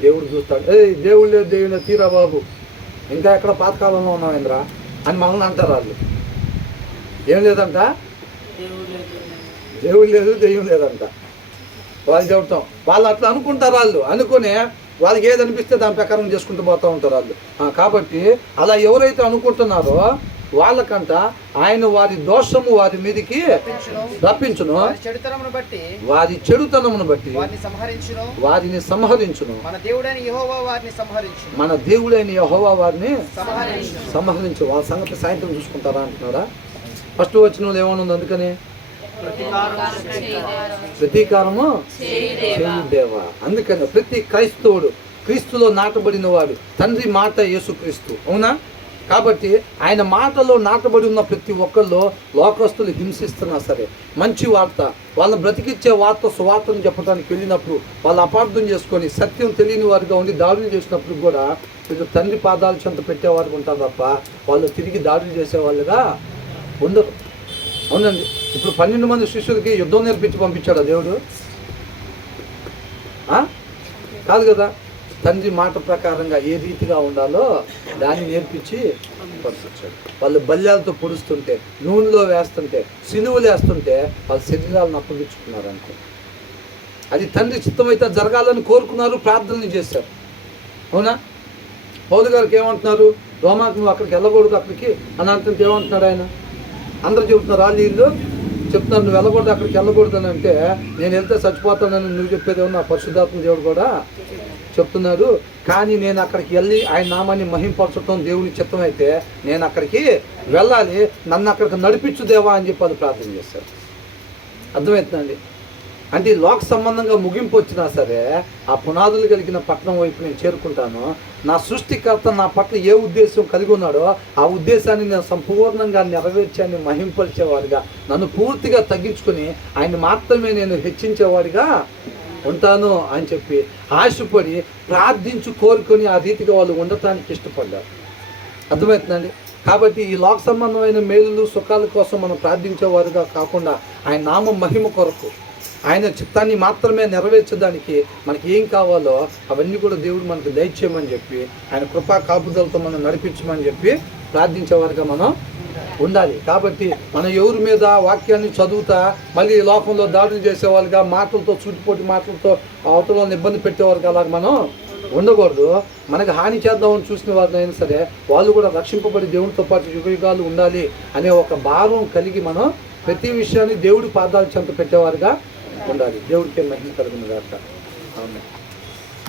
దేవుడు చూస్తాడు. దేవుడు లేదు, దేవుడు తీరా బాబు, ఇంకా ఎక్కడ పాతకాలంలో ఉన్నావు ఇంద్రా అని మనల్ని అంటారు వాళ్ళు. ఏం లేదంట, దేవుడు లేదు, దెయ్యం లేదంట. వాళ్ళు చెబుతాం, వాళ్ళు అట్లా అనుకుంటారు. వాళ్ళు అనుకునే వాళ్ళకి ఏది అనిపిస్తే దాని ప్రకారం చేసుకుంటూ పోతూ ఉంటారు వాళ్ళు. కాబట్టి అలా ఎవరైతే అనుకుంటున్నారో వాళ్ళకంట ఆయన వారి దోషము వారి మీదికి రప్పించును, వారి చెడుతనమును బట్టి వారిని సంహరించును. మన దేవుడైన యెహోవా వారిని సంహరించు. వాళ్ళ సంగతి సాయంత్రం చూసుకుంటారా అంటున్నారా? ఫస్ట్ వచనంలో ఏమనుంది? అందుకని ప్రతీకారము చేయుదేవా. అందుకని ప్రతి క్రైస్తవుడు క్రీస్తులో నాటబడిన వాడు. తండ్రి మాట యేసుక్రీస్తు, అవునా? కాబట్టి ఆయన మాటలో నాటబడి ఉన్న ప్రతి ఒక్కళ్ళు లోకస్తులు హింసిస్తున్నా సరే మంచి వార్త, వాళ్ళని బ్రతికిచ్చే సువార్తను చెప్పడానికి వెళ్ళినప్పుడు వాళ్ళు అపార్థం చేసుకొని సత్యం తెలియని వారిగా ఉండి దాడులు చేసినప్పుడు కూడా వీళ్ళు తండ్రి పాదాలు చెంత పెట్టేవారు ఉంటారు తప్ప వాళ్ళు తిరిగి దాడులు చేసేవాళ్ళుగా ఉండరు. అవునండి. ఇప్పుడు 12 మంది శిష్యులకి యుద్ధం నేర్పించి పంపించాడా దేవుడు? కాదు కదా. తండ్రి మాట ప్రకారంగా ఏ రీతిగా ఉండాలో దాన్ని నేర్పించి పంపించాడు. వాళ్ళు బల్యాలతో పొడుస్తుంటే, నూనెలో వేస్తుంటే, సిలువలు వేస్తుంటే వాళ్ళ శరీరాలను అప్పగించుకున్నారు అనుకో. అది తండ్రి చిత్తమైతే జరగాలని కోరుకున్నారు, ప్రార్థనలు చేశారు. అవునా? పౌలు గారికి ఏమంటున్నారు? రోమాకు నువ్వు అక్కడికి వెళ్ళకూడదు అక్కడికి అని అంటుంటే ఏమంటున్నాడు ఆయన? అందరూ చెబుతున్నారు, వాళ్ళు వీళ్ళు చెప్తున్నారు నువ్వు వెళ్ళకూడదు అక్కడికి వెళ్ళకూడదు అని అంటే, నేను వెళ్తే చచ్చిపోతానని నువ్వు చెప్పేది ఏమన్నా? పరిశుద్ధాత్మ దేవుడు కూడా చెప్తున్నాడు. కానీ నేను అక్కడికి వెళ్ళి ఆయన నామాన్ని మహింపరచడం దేవుని చిత్తం అయితే నేను అక్కడికి వెళ్ళాలి, నన్ను అక్కడికి నడిపించు దేవా అని చెప్పి అది ప్రార్థన చేశారు. అర్థమవుతుందండి? అంటే లోక సంబంధంగా ముగింపు వచ్చినా సరే ఆ పునాదులు కలిగిన పట్టణం వైపు నేను చేరుకుంటాను. నా సృష్టికర్త నా పట్ల ఏ ఉద్దేశం కలిగి ఉన్నాడో ఆ ఉద్దేశాన్ని నేను సంపూర్ణంగా నెరవేర్చాన్ని మహింపరిచేవాడిగా, నన్ను పూర్తిగా తగ్గించుకొని ఆయన మాత్రమే నేను హెచ్చించేవాడిగా ఉంటాను అని చెప్పి ఆశపడి ప్రార్థించు కోరుకొని ఆ రీతిగా వాళ్ళు ఉండటానికి ఇష్టపడ్డారు. అర్థమవుతుందండి? కాబట్టి ఈ లోక సంబంధమైన మేలులు సుఖాల కోసం మనం ప్రార్థించేవారుగా కాకుండా ఆయన నామం మహిమ కొరకు ఆయన చిత్తాన్ని మాత్రమే నెరవేర్చడానికి మనకి ఏం కావాలో అవన్నీ కూడా దేవుడు మనకు దయచేయమని చెప్పి ఆయన కృపా కాపుదలతో మనం నడిపించమని చెప్పి ప్రార్థించేవారుగా మనం ఉండాలి. కాబట్టి మనం ఎవరి మీద వాక్యాన్ని చదువుతా మళ్ళీ లోకంలో దాడులు చేసేవాళ్ళుగా, మాటలతో సూటిపోటి మాటలతో అవతల ఇబ్బంది పెట్టేవారుగా అలాగ మనం ఉండకూడదు. మనకు హాని చేద్దామని చూసిన వారినైనా సరే వాళ్ళు కూడా రక్షింపబడి దేవునితో పాటు యుగయుగాలు ఉండాలి అనే ఒక భావం కలిగి మనం ప్రతి విషయాన్ని దేవుడి పాదాలు చెంత పెట్టేవారుగా ఉండాలి. దేవుడికి మహిమ కలుగును గాక. అవును.